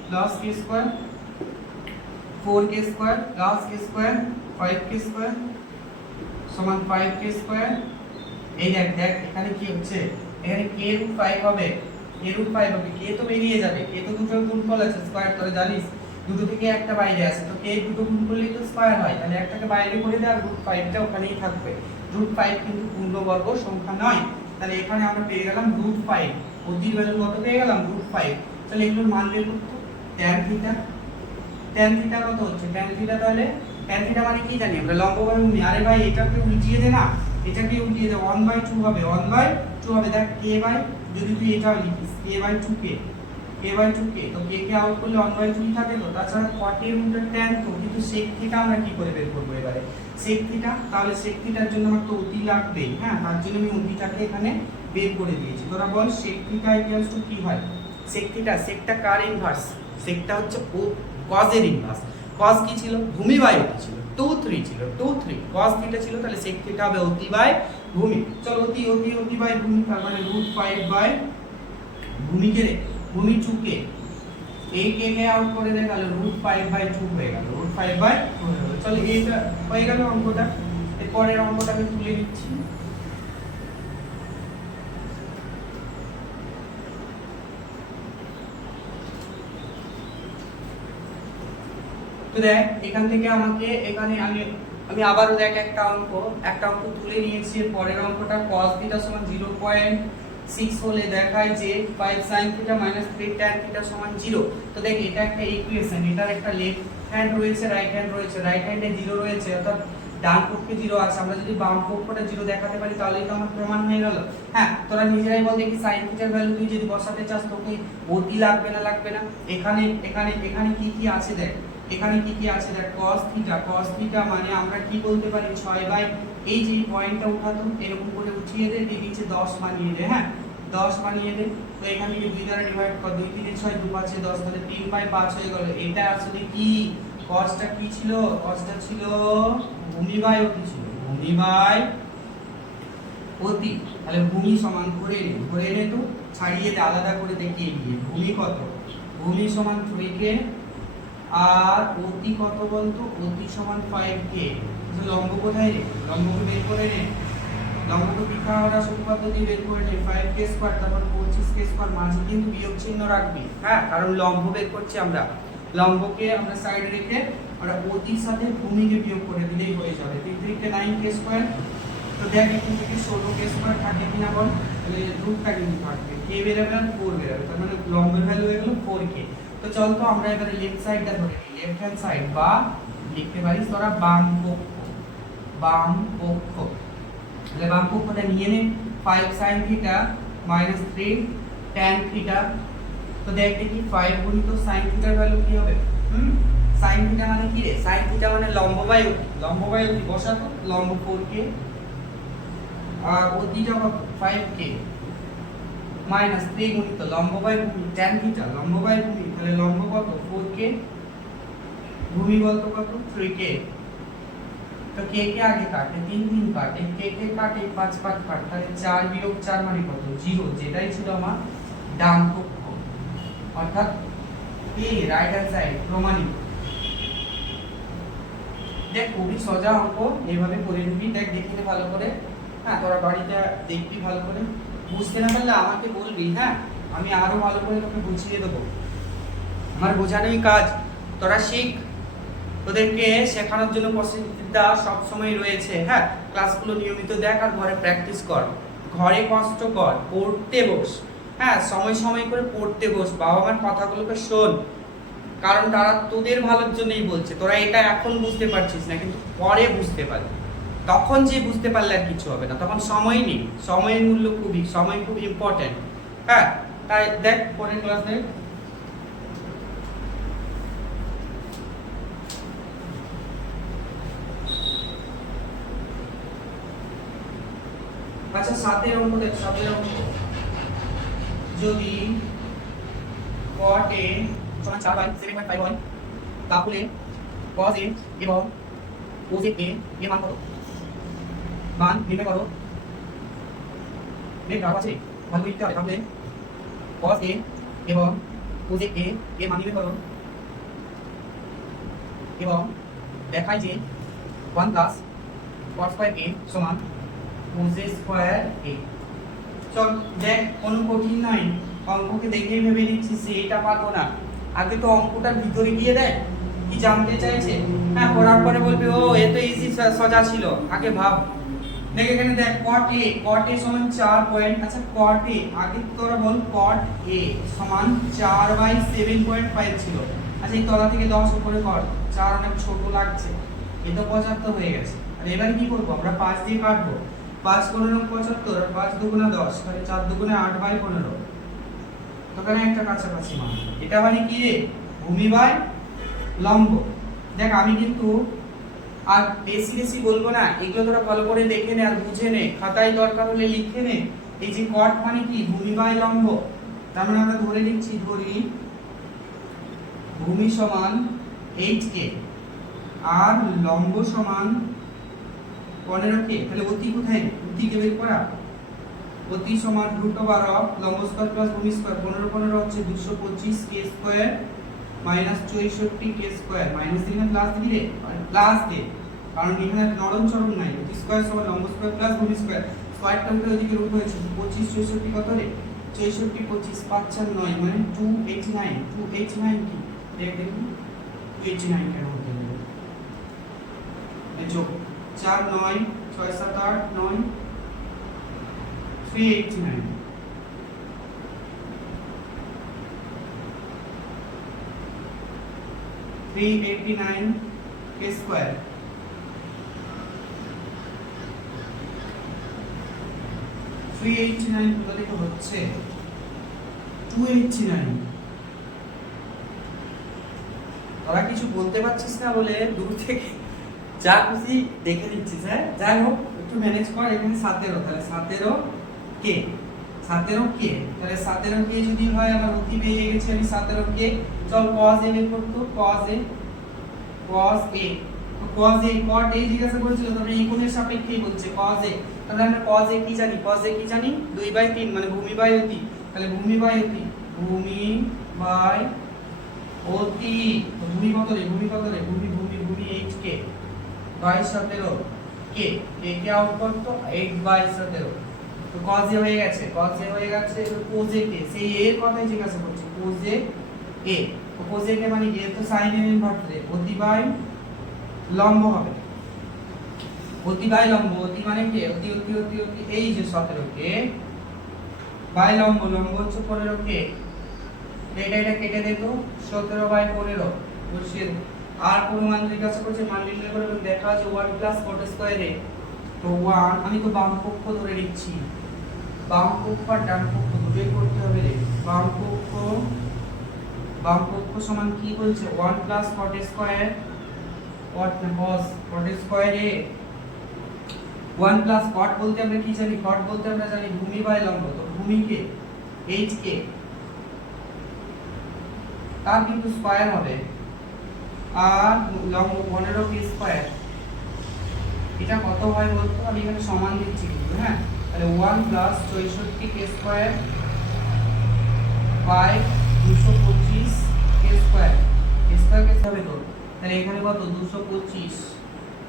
plus k square 4k square plus k square 5k square সমান 5k স্কয়ার এই দেখ এখানে কি হচ্ছে এখানে k√5 হবে k তো বেরিয়ে যাবে k তো দুটোর গুণফল আছে স্কয়ার তোরা জানিস দুটো থেকে একটা বাইরে আছে, তো কে দুটো গুণ করলেই তো স্কয়ার হয়, তাহলে একটাকে বাইরে করে দেওয়ার √5টা ওখানেই থাকবে। √5 কিন্তু পূর্ণবর্গ সংখ্যা নয়, তাহলে এখানে আমরা পেয়ে গেলাম √5, অতির ভ্যালু কত পেয়ে গেলাম √5। তাহলে এগুলোর মান বের করতে tan থিটা, tan থিটা কত হচ্ছে, tan থিটা তাহলে tan থিটা মানে কি জানি আমরা, লম্ব বাই ভূমি। আরে ভাই এটাকে উল্টিয়ে দে না, এটাকে উল্টিয়ে দে, 1/2 হবে, 1/2 হবে। দেখ k বাই, যদি তুই এটা লিখিস k/2k, k/2k, তো k কে আউট করলে 1/2 থাকে, তো তাছাড়া cot এর উল্টো tan, তো কিন্তু sec থিটা আমরা কি করে বের করব এবারে, sec থিটা, তাহলে sec থিটার জন্য আমার তো অতি লাগবে, হ্যাঁ, তার জন্য আমি অতিটাকে এখানে বের করে দিয়েছি। তোরা বল sec থিটা ইকুয়ালস টু কি হয়, sec থিটা, secটা কার ইনভার্স, secটা হচ্ছে ও cos এর ইনভার্স। cos কি ছিল, ভূমি বাই অতি ছিল, 2/3 ছিল, 2/3 cos থিটা ছিল, তাহলে sec থিটা হবে অতি বাই ভূমি। চল অতি বাই ভূমি, তার মানে √5 বাই ভূমি কে রে, ভূমি 2k, এই কে কে আউট করে দে, তাহলে √5/2 হয়ে গেল, √5/2 হয়ে গেল। চল এইটা হয়ে গেল অঙ্কটা। এর পরের অঙ্কটাকে তুলে দিচ্ছি। তো দেখ এখান থেকে আমাকে এখানে আমি আবারও দেখ একটা অঙ্ক তুলে নিয়েছি। এর পরের অঙ্কটা cos θ সমান 0.6 হলে দেখায় যে 5 sin θ - 3 tan θ সমান 0। তো দেখ এটা একটা ইকুয়েশন, এটার একটা লেফট হ্যান্ড রয়েছে, রাইট হ্যান্ড রয়েছে, রাইট হ্যান্ডে 0 রয়েছে, অর্থাৎ ডান পক্ষে 0 আছে, আমরা যদি বাম পক্ষটা 0 দেখাতে পারি তাহলেই তো আমার প্রমাণ হয়ে গেল। হ্যাঁ, তোরা নিজেরাই বল দেখি sin θ এর ভ্যালু তুই যদি বসাতে চাস তোকে অতি লাগবে না লাগবে না, এখানে এখানে এখানে কি কি আছে দেখ, এখানে কি কি আছে দেখ, cos θ মানে আমরা কি বলতে পারি 6 বাই, এই যে পয়েন্টটা উঠাতো এরকম করে উঠিয়ে দে, দিয়ে নিচে 10 বানিয়ে দে, হ্যাঁ 10 বানিয়ে দে। তো এখান থেকে 2 দ্বারা ডিভাইড কর, 2 3 6 2 5 10, তাহলে 3/5 হয়ে গেল। এটা আসলে কি, cosটা কি ছিল, cosটা ছিল ভূমি বাই অতি ছিল, ভূমি বাই অতি। তাহলে ভূমি সমান ধরে নে তো, ছাড়িয়ে দে, আলাদা করে দেখিয়ে দিয়ে, ভূমি কত, ভূমি সমান 3k, আর অতি কত বলতো, অতি সমান 5k। লম্ব কোথায় রে, লম্বকে বের করে নে, লম্বকে পিথাগোরাস উপপাদ্য বের করে নে, 5k স্কয়ার তারপর 25k স্কয়ার, মাঝে কিন্তু বিয়োগ চিহ্ন রাখবি, হ্যাঁ, কারণ লম্ব বের করছি আমরা, লম্বকে আমরা সাইডে রেখে আমরা অতির সাথে ভূমিকে বিয়োগ করে দিলেই হয়ে যাবে। 3 3 কে 9k স্কয়ার, তো দেখ এখান থেকে 16k স্কয়ার থাকে কিনা বল, তাহলে রুটটা কিন্তু থাকবে, k বেরোবে আর 4 বেরোবে, তার মানে লম্বের ভ্যালু হয়ে গেল 4k। তো চল তো আমরা এবারে লেফট সাইডটা ধরে নিই, লেফট হ্যান্ড সাইড, বা লিখতে পারিস তোরা বাম পক্ষ, বাম পক্ষ, তাহলে বাম পক্ষটা নিয়ে নে, 5 sin θ - 3 tan θ। তো দেখ দেখি 5 গুণিত sin θ এর ভ্যালু কি হবে, sin θ মানে কি রে, sin θ মানে লম্ব বাই অতি, লম্ব বাই অতি বসা, তো লম্ব 4k আর অতিটা কত 5k মাইনাস 3 গুণিত লম্ব বাই ভূমি tan θ, লম্ব বাই ভূমি, তাহলে লম্ব কত 4k, ভূমি বলতো কত 3k। তো k কে আগে কাটে 3 3 কাটে, k কে কাটে 5 5 কাটে, তাহলে 4 বিয়োগ 4 মানে কত 0, যেটাই ছিল আমার ডান পক্ষ, অর্থাৎ a রাইট হ্যান্ড সাইড প্রমাণিত। দেখ খুবই সোজা অঙ্ক, এইভাবে করে নিবি, দেখ দেখিতে ভালো করে, হ্যাঁ তোরা বাড়িতে দেখবি ভালো করে, বুঝতে না পারলে আমাকে বলবি, হ্যাঁ আমি আরো ভালো করে তোকে বুঝিয়ে দেবো, আমার বোঝানোই কাজ, তোরা শিখ, তোদেরকে শেখানোর জন্য প্রসেনজিৎদা সব সময় রয়েছে, হ্যাঁ ক্লাসগুলো নিয়মিত দেখ আর ঘরে প্র্যাকটিস কর, ঘরে কষ্ট কর, পড়তে বস, হ্যাঁ সময় সময় করে পড়তে বস, বাবা মার কথাগুলোকে শোন, কারণ তারা তোদের ভালোর জন্যই বলছে, তোরা এটা এখন বুঝতে পারছিস না কিন্তু পরে বুঝতে পারবি, তখন যে বুঝতে পারলে আর কিছু হবে না, তখন সময় নেই, সময়ের মূল্য খুবই, সময় খুব ইম্পর্টেন্ট, হ্যাঁ তাই দেখ পরের ক্লাস দেখ। আচ্ছা 7 এর অঙ্ক দেখ, 7 এর অঙ্ক, যদি cot a সমান 4/7.5 হয় তাহলে cos a এবং cosec a এর মান কত, মান নির্ণয় করো, দেখ গ্রাফ আছে ভালো লিখতে হবে, তাহলে cos a এবং cosec a এর মান নির্ণয় করো, এবং দেখায় যে 1 প্লাস cos স্কয়ার a সমান cos স্কয়ার a। চল দেখ কোনো কঠিন নয়, অঙ্ককে দেখেই ভেবে নিচ্ছিস এটা পারবো না, আগে তো অঙ্কটার ভিতরে গিয়ে দেয় কি জানতে চাইছে, হ্যাঁ পড়ার পরে বলবে ও এ তো ইজি সোজা ছিল, আগে ভাব। দেখ এখানে দেখ cot a সমান 4 পয়েন্ট, আচ্ছা cot a আগে তোরা বল cot a সমান 4/7.5 ছিল, আচ্ছা এই তলা থেকে 10 উপরে কর, 4 অনেক ছোট লাগছে, এ তো 75 হয়ে গেছে। আর এবারে কি করব, আমরা 5 দিয়ে কাটবো, 5 15 75 আর 5 দুগুণা 10, তাহলে 4 দুগুণে 8/15, ওখানে একটা কাছাকাছি মান। এটা মানে কি রে, ভূমি বাই লম্ব। দেখ আমি কিন্তু আর বেশি বেশি বলবো না, এগুলো তোরা ভালো করে দেখে নে আর বুঝে নে, খাতায় দরকার হলে লিখে নে। এই যে কট মানে কি, ভূমি বাই লম্ব, তার মানে আমরা ধরে নিচ্ছি, ধরি ভূমি সমান hk আর লম্ব সমান 15k, তাহলে অতি কোথায়, অতিকে বের করা, অতি সমান √ওভার অফ লম্ব স্কয়ার প্লাস ভূমি স্কয়ার, 15 15 হচ্ছে 225 k square minus 64 k square, minus দিলে প্লাস দিলে প্লাস দে, কারণ এখানে নরম চরম নাই, অতি স্কয়ার সমান লম্ব স্কয়ার প্লাস ভূমি স্কয়ার, স্কয়ারটা উঠে ওদিকে রুট হয়েছে 25 64 কত রে, 64 25 5 4 9 মানে 289, 289 কি দেখ দেখুন 289 কেন হতে হবে, এই যোগ 4 9 6 7 8 9 389, k স্কয়ার, 389 কোথা থেকে হচ্ছে 289। তোরা কিছু বলতে পারছিস না বলে দূর থেকে যা খুশি দেখে দিচ্ছিস, হ্যাঁ যাই হোক একটু ম্যানেজ কর। এখানে 17, তাহলে 17 কে, 17 কে, তাহলে 17 কে যদি হয় আমার অতি পেয়ে গেছি আমি 17 কে, চল cos a বের করতে, cos a cot a জিজ্ঞাসা করেছিল, তবে এই কোণের সাপেক্ষেই বলছে cos a, তাহলে আমরা cos a কি জানি, cos a কি জানি 2/3 মানে ভূমি বাই অতি, তাহলে ভূমি বাই অতি, ভূমি বাই অতি, ভূমি কত রে, ভূমি কত রে, ভূমি ভূমি ভূমি hk বাই 17 কে, কে আউট করতো 8/17, তো cos a হয়ে গেছে, cos a হয়ে গেছে, cos a কে সেই এর কথাই জিজ্ঞাসা করছে, cos a cos a কে মানে কি, তো sin a ইনভার্স রে, অতি বাই লম্ব হবে, অতি বাই লম্ব, অতি মানে কি, অতি অতি অতি অতি এই যে 17 কে বাই লম্ব, লম্ব হচ্ছে 15 কে, এটা কেটে দে তো, 17/15 বসিয়ে দে। আর কোন মান জিজ্ঞাসা করছে, মান নির্ণয় করে দেখা আছে 1 প্লাস cot স্কয়ারে, তো 1 আমি তো বাম পক্ষ ধরে নিচ্ছি, বাম পক্ষ আর ডান পক্ষ দুটোই করতে হবে রে, বাম পক্ষ সমান কি বলছে 1 প্লাস cot স্কয়ার, cot না cos, cot স্কয়ারে 1 প্লাস cot বলতে আমরা কি জানি, cot বলতে আমরা জানি ভূমি বাই লম্ব, তো ভূমিকে hk তার কিন্তু স্কয়ার হবে, আর লম্ব 15 k স্কয়ার, এটা কত হয় বলতো, আমি এখানে সমান দিচ্ছি কিন্তু, হ্যাঁ তাহলে 1 plus 64 k square by 225 k square, square কে হবে তো, তাহলে এখানে কত 225,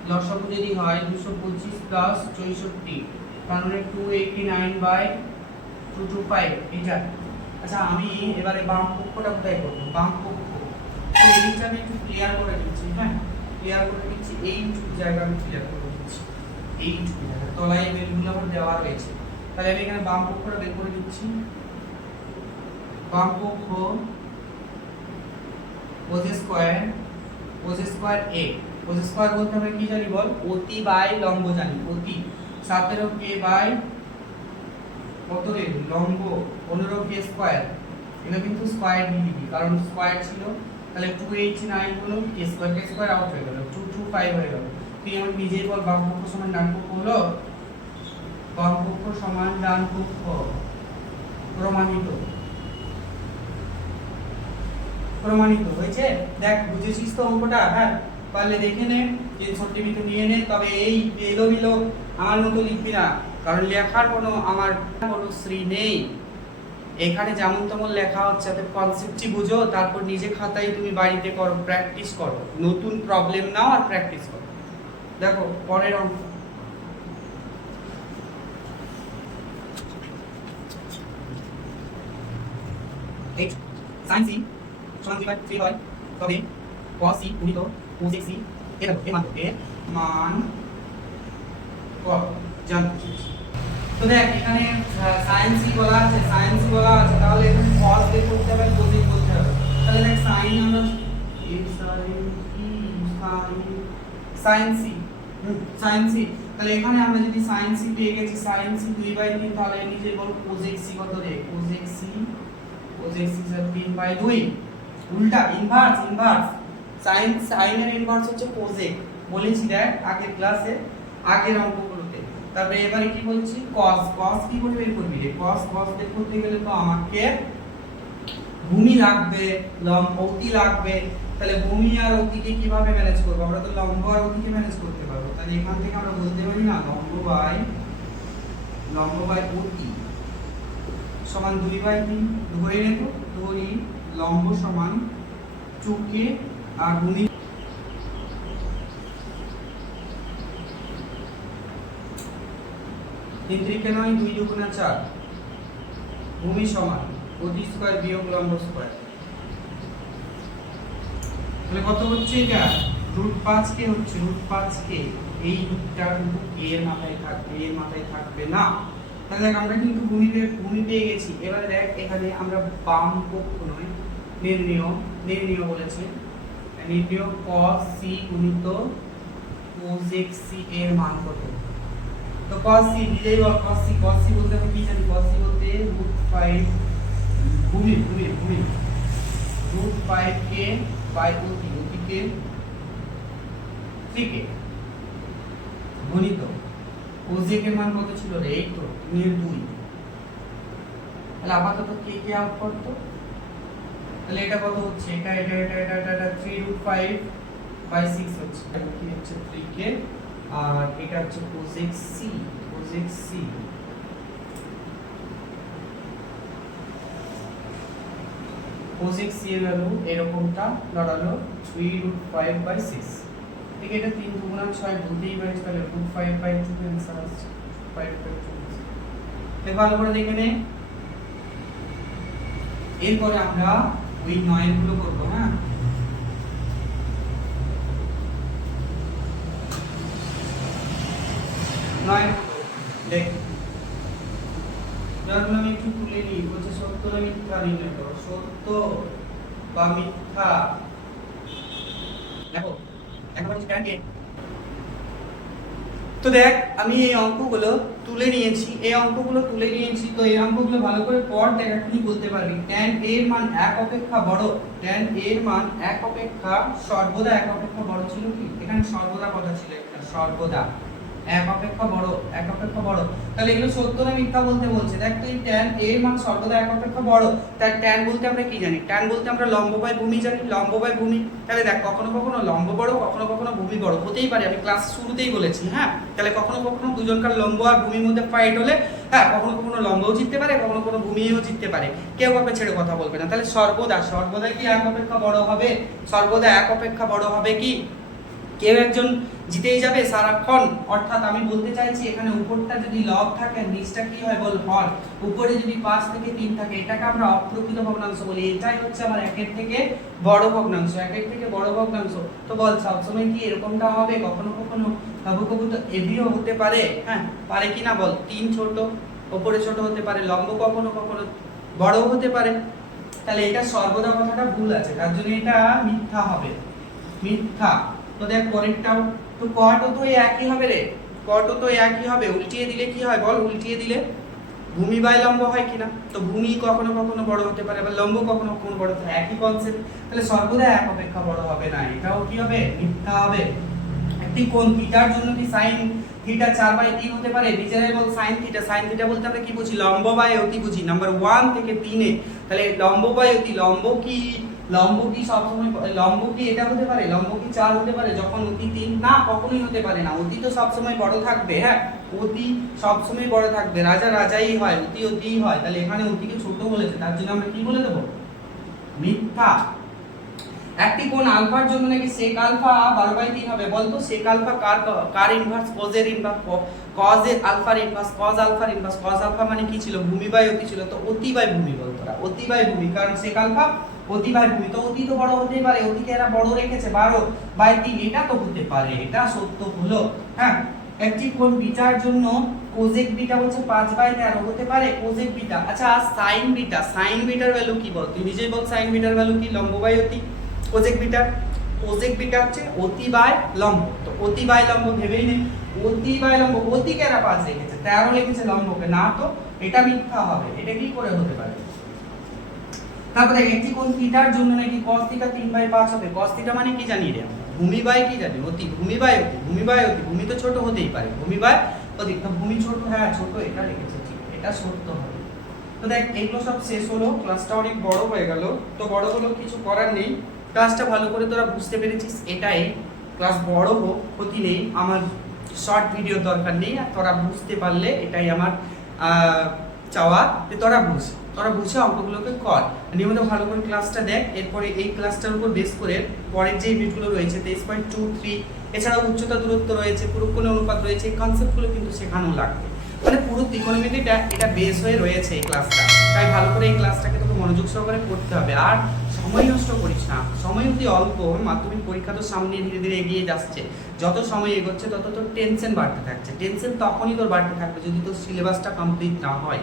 লসাগু যদি হয় 225 প্লাস 64 তার মানে 289/225 এটা। আচ্ছা আমি এবারে বাম পক্ষটা কোথায় করব, বাম পক্ষ তো এইটা আমি একটু ক্লিয়ার করে দিচ্ছি, হ্যাঁ ক্লিয়ার করে দিচ্ছি, এই জায়গা আমি ক্লিয়ার করে দিচ্ছি, এই জায়গা তলায় এই ভ্যালুগুলো আমার দেওয়া রয়েছে, তাহলে আমি এখানে বাম পক্ষটা বের করে দিচ্ছি, বাম পক্ষ cos square a, cos square বলতে আমরা কি জানি বল, অতি বাই লম্ব জানি, অতি 17 k বাই কত রে লম্ব 15 k স্কয়ার, এটা কিন্তু স্কয়ার নিবি কারণ স্কয়ার ছিল, তাহলে 289 হলো k স্কয়ার আউট হয়ে গেল, 225 হয়ে গেল। তুই আমার নিজেই বল বাম পক্ষ সমান ডান পক্ষ হলো, বাম পক্ষ সমান ডান পক্ষ, প্রমাণিত, প্রমাণিত হয়েছে। দেখ বুঝেছিস তো অঙ্কটা, হ্যাঁ পারলে দেখে নে, স্ক্রিনশট নিয়ে নে, তবে এই এলোমেলো আমার মতো লিখবি না, কারণ লেখার আমার কোনো শ্রী নেই, এখানে যেমন তেমন লেখা হচ্ছে, তাতে কনসেপ্টটি বুঝো, তারপর নিজে খাতায় তুমি বাড়িতে করো, প্র্যাকটিস করো, নতুন প্রবলেম নাও আর প্র্যাকটিস করো। দেখো পরের অঙ্ক, sin c সমান 2/3 হয় তবে cos c গুণিত cosec c এর মান কত জানতে চাইছি। তো দেখ এখানে sin c বলা আছে তাহলে এখানে cos বের করতে হবে cosec করতে হবে। তাহলে দেখ sin আমরা sin c তাহলে এখানে আমরা যদি sin c পেয়ে গেছি sin c 2/3 তাহলে নিচে বল cosec c কত রে cosec c 3/2 উল্টা ইনভার্স sin এর ইনভার্স হচ্ছে cosec বলেছি দেখ আগের ক্লাসে আগের অঙ্কগুলোতে। তারপরে এবারে কি বলছি cos কি করে বের করবি রে cos বের করতে গেলে তো আমাকে ভূমি লাগবে অতি লাগবে। তাহলে ভূমি আর অতিকে কিভাবে ম্যানেজ করব আমরা তো লম্ব আর অতিকে ম্যানেজ করতে পারবো। তাহলে এখান থেকে আমরা বলতে পারি না লম্ব বাই অতি সমান 2/3 ধরে নেব ধরি লম্ব সমান চোখে আর ভূমি 3 3 9 2 2 গুণ 4 ভূমি সমান অতি স্কয়ার বিয়োগ লম্ব স্কয়ার। তাহলে কত হচ্ছে এটা √5k হচ্ছে √5k এই রূপটা কিন্তু এর মাথায় থাকবে না। তাহলে দেখ আমরা কিন্তু ভূমি পেয়ে গেছি। এবারে দেখ এখানে আমরা বাম পক্ষ নয় নির্ণয় বলেছে নির্ণয় cos c গুণিত cosec c এর মান কত। তো cos c দিলেই বল cos c বলতে আমরা কি জানি cos c বলতে √5 ভূমি √5k বাই অতিকে 3k গুণিত cosec এর মান কত ছিল রে এই তো 2। তাহলে আপাতত k আউট করতো। তাহলে এটা কত হচ্ছে এটা 3√5/6 হচ্ছে কি হচ্ছে 3k আর এটা হচ্ছে cosec c cosec c এর ভ্যালু এরকমটা দাঁড়ালো 3√5/6। ঠিক এটা 3 2 গুণ 6 বলতেই পারিস তাহলে √5/2 आंसर আসছে 5/2। তো ভালো করে দেখে নে। এরপরে আমরা ওই 9 গুলো করব হ্যাঁ 9 দেখ যখন আমি একটু তুলে নিই বলছে সত্য না মিথ্যা নির্ণয় করো সত্য বা মিথ্যা। দেখো এখন হচ্ছে ট্যান এ। তো দেখ আমি এই অঙ্কগুলো তুলে নিয়েছি তো এই অঙ্কগুলো ভালো করে পড় দেখ এখনই বলতে পারবি tan এর মান 1 অপেক্ষা বড় tan এর মান 1 অপেক্ষা সর্বদা 1 অপেক্ষা বড় ছিল কি এখানে সর্বদা কথা ছিল এখানে সর্বদা 1 অপেক্ষা বড়। তাহলে এগুলো সত্য না মিথ্যা বলতে বলছে। দেখ তুই tan এর মান সর্বদা 1 অপেক্ষা বড় তার tan বলতে আমরা কি জানি tan বলতে আমরা লম্ব বাই ভূমি জানি লম্ব বাই ভূমি। তাহলে দেখ কখনো লম্ব বড় কখনো ভূমি বড় হতেই পারে আমি ক্লাস শুরুতেই বলেছি হ্যাঁ। তাহলে কখনো দুজনকার লম্ব আর ভূমির মধ্যে ফাইট হলে হ্যাঁ কখনো লম্বও জিততে পারে কখনো ভূমিও জিততে পারে কেউ কাউকে ছেড়ে কথা বলবে না। তাহলে সর্বদা কি 1 অপেক্ষা বড় হবে সর্বদা 1 অপেক্ষা বড় হবে কি কেউ একজন জিতেই যাবে সারাক্ষণ। অর্থাৎ আমি বলতে চাইছি এখানে উপরটা যদি লব থাকে নিচটা কি হয় বল হর। উপরে যদি 5 থেকে 3 থাকে এটাকে আমরা অপ্রকৃত ভগ্নাংশ বলি। এটাই হচ্ছে আমার 1 এর থেকে বড় ভগ্নাংশ তো বল সবসময় কি এরকমটা হবে কখনো কবু তো এবিও হতে পারে হ্যাঁ পারে কি না বল 3 ছোট উপরে ছোট হতে পারে লম্ব কখনো বড়ও হতে পারে। তাহলে এটা সর্বদা কথাটা ভুল আছে তার জন্য এটা মিথ্যা হবে মিথ্যা। তো দেখ পরেরটাও তো কটও তো একই হবে রে উল্টিয়ে দিলে কি হয় বল উল্টিয়ে দিলে ভূমি বাই লম্ব হয় কিনা। তো ভূমি কখনো বড় হতে পারে আবার লম্ব কখনো বড় হতে পারে একই কনসেপ্ট। তাহলে সর্বদা 1 অপেক্ষা বড় হবে না এটাও কি হবে মিথ্যা হবে। একটি কোণ থিটার জন্য কি sin থিটা 4/3 হতে পারে নিজেরাই বল sin থিটা বলতে আমরা কি বুঝি লম্ব বাই অতি বুঝি নাম্বার 1 থেকে 3 এ। তাহলে লম্ব বাই অতি লম্ব কি সবসময় লম্ব কি এটা হতে পারে লম্ব কি 4 হতে পারে যখন অতি 3 না কখনোই হতে পারে না। অতি তো সবসময় বড় থাকবে হ্যাঁ অতি সবসময় বড় থাকবে রাজাই হয় অতিই হয়। তাহলে এখানে অতিকে ছোট বলেছে তার জন্য আমরা কি বলে দেব মিথ্যা। একটি কোণ আলফার জন্য নাকি sec আলফা 12/3 হবে বলতো sec আলফা কার ইনভার্স cos এর ইনভার্স cos এর আলফার ইনভার্স cos আলফা মানে কি ছিল ভূমি বাই অতি ছিল। তো অতি বাই ভূমি বল তোরা অতি বাই ভূমি কারণ sec আলফা অতি বাই ভূমি, তো অতি তো বড় হতেই পারে, অতিকে এরা বড় রেখেছে 12/3, এটা তো হতে পারে, এটা সত্য হলো। হ্যাঁ, একটি কোণ বিটার জন্য কোজেক বিটা হচ্ছে 5/13 হতে পারে কোজেক বিটা। আচ্ছা সাইন বিটা, সাইন বিটার ভ্যালু কি বল, তুই নিজেই বল সাইন বিটার ভ্যালু কি, লম্ব বাই অতি। কোজেক বিটা হচ্ছে অতি বাই লম্ব, তো অতি বাই লম্ব ভেবেই নে, অতি বাই লম্ব, অতিকে এরা 5 রেখেছে, 13 লিখেছে লম্বকে, না তো এটা মিথ্যা হবে, এটা কি করে হতে পারে। তারপরে একটি কোণ থিটার জন্য নাকি cos থিটা 3/5 হবে, cos থিটা মানে কি জানি রে, ভূমি বাই কি জানি অতি, ভূমি বাই অতি, ভূমি বাই অতি, ভূমি তো ছোট হতেই পারে, ভূমি বাই অতি, তো ভূমি ছোট, হ্যাঁ ছোট, এটা লিখেছে ঠিক, এটা সত্য হবে। তো দেখ এগুলো সব শেষ হলো, ক্লাসটা অনেক বড় হয়ে গেল, তো বড় হলো কিছু করার নেই, ক্লাসটা ভালো করে তোরা বুঝতে পেরেছিস, এটাই ক্লাস বড় হোক ক্ষতি নেই, আমার শর্ট ভিডিও দরকার নেই, আর তোরা বুঝতে পারলে এটাই আমার চাওয়া, যে তোরা বুঝে অঙ্কগুলোকে কর, নিয়মিত ভালো করে ক্লাসটা দেখ, এরপরে এই ক্লাসটার উপর বেস করে পরের যে ইউনিটগুলো রয়েছে 23.23, এছাড়াও উচ্চতা দূরত্ব রয়েছে, পুরুক্ষণের অনুপাত রয়েছে, এই কনসেপ্টগুলো কিন্তু শেখানো লাগবে, মানে পুরো ত্রিকোণমিতিটা এটা বেস হয়ে রয়েছে এই ক্লাসটা, তাই ভালো করে এই ক্লাসটাকে তোকে মনোযোগ সহকারে পড়তে হবে, আর সময় নষ্ট করিস না, সময় অতি অল্প, মাধ্যমিক পরীক্ষা তো সামনে ধীরে ধীরে এগিয়ে যাচ্ছে, যত সময় এগোচ্ছে তত তোর টেনশন বাড়তে থাকছে, টেনশন তখনই তোর বাড়তে থাকবে যদি তোর সিলেবাসটা কমপ্লিট না হয়,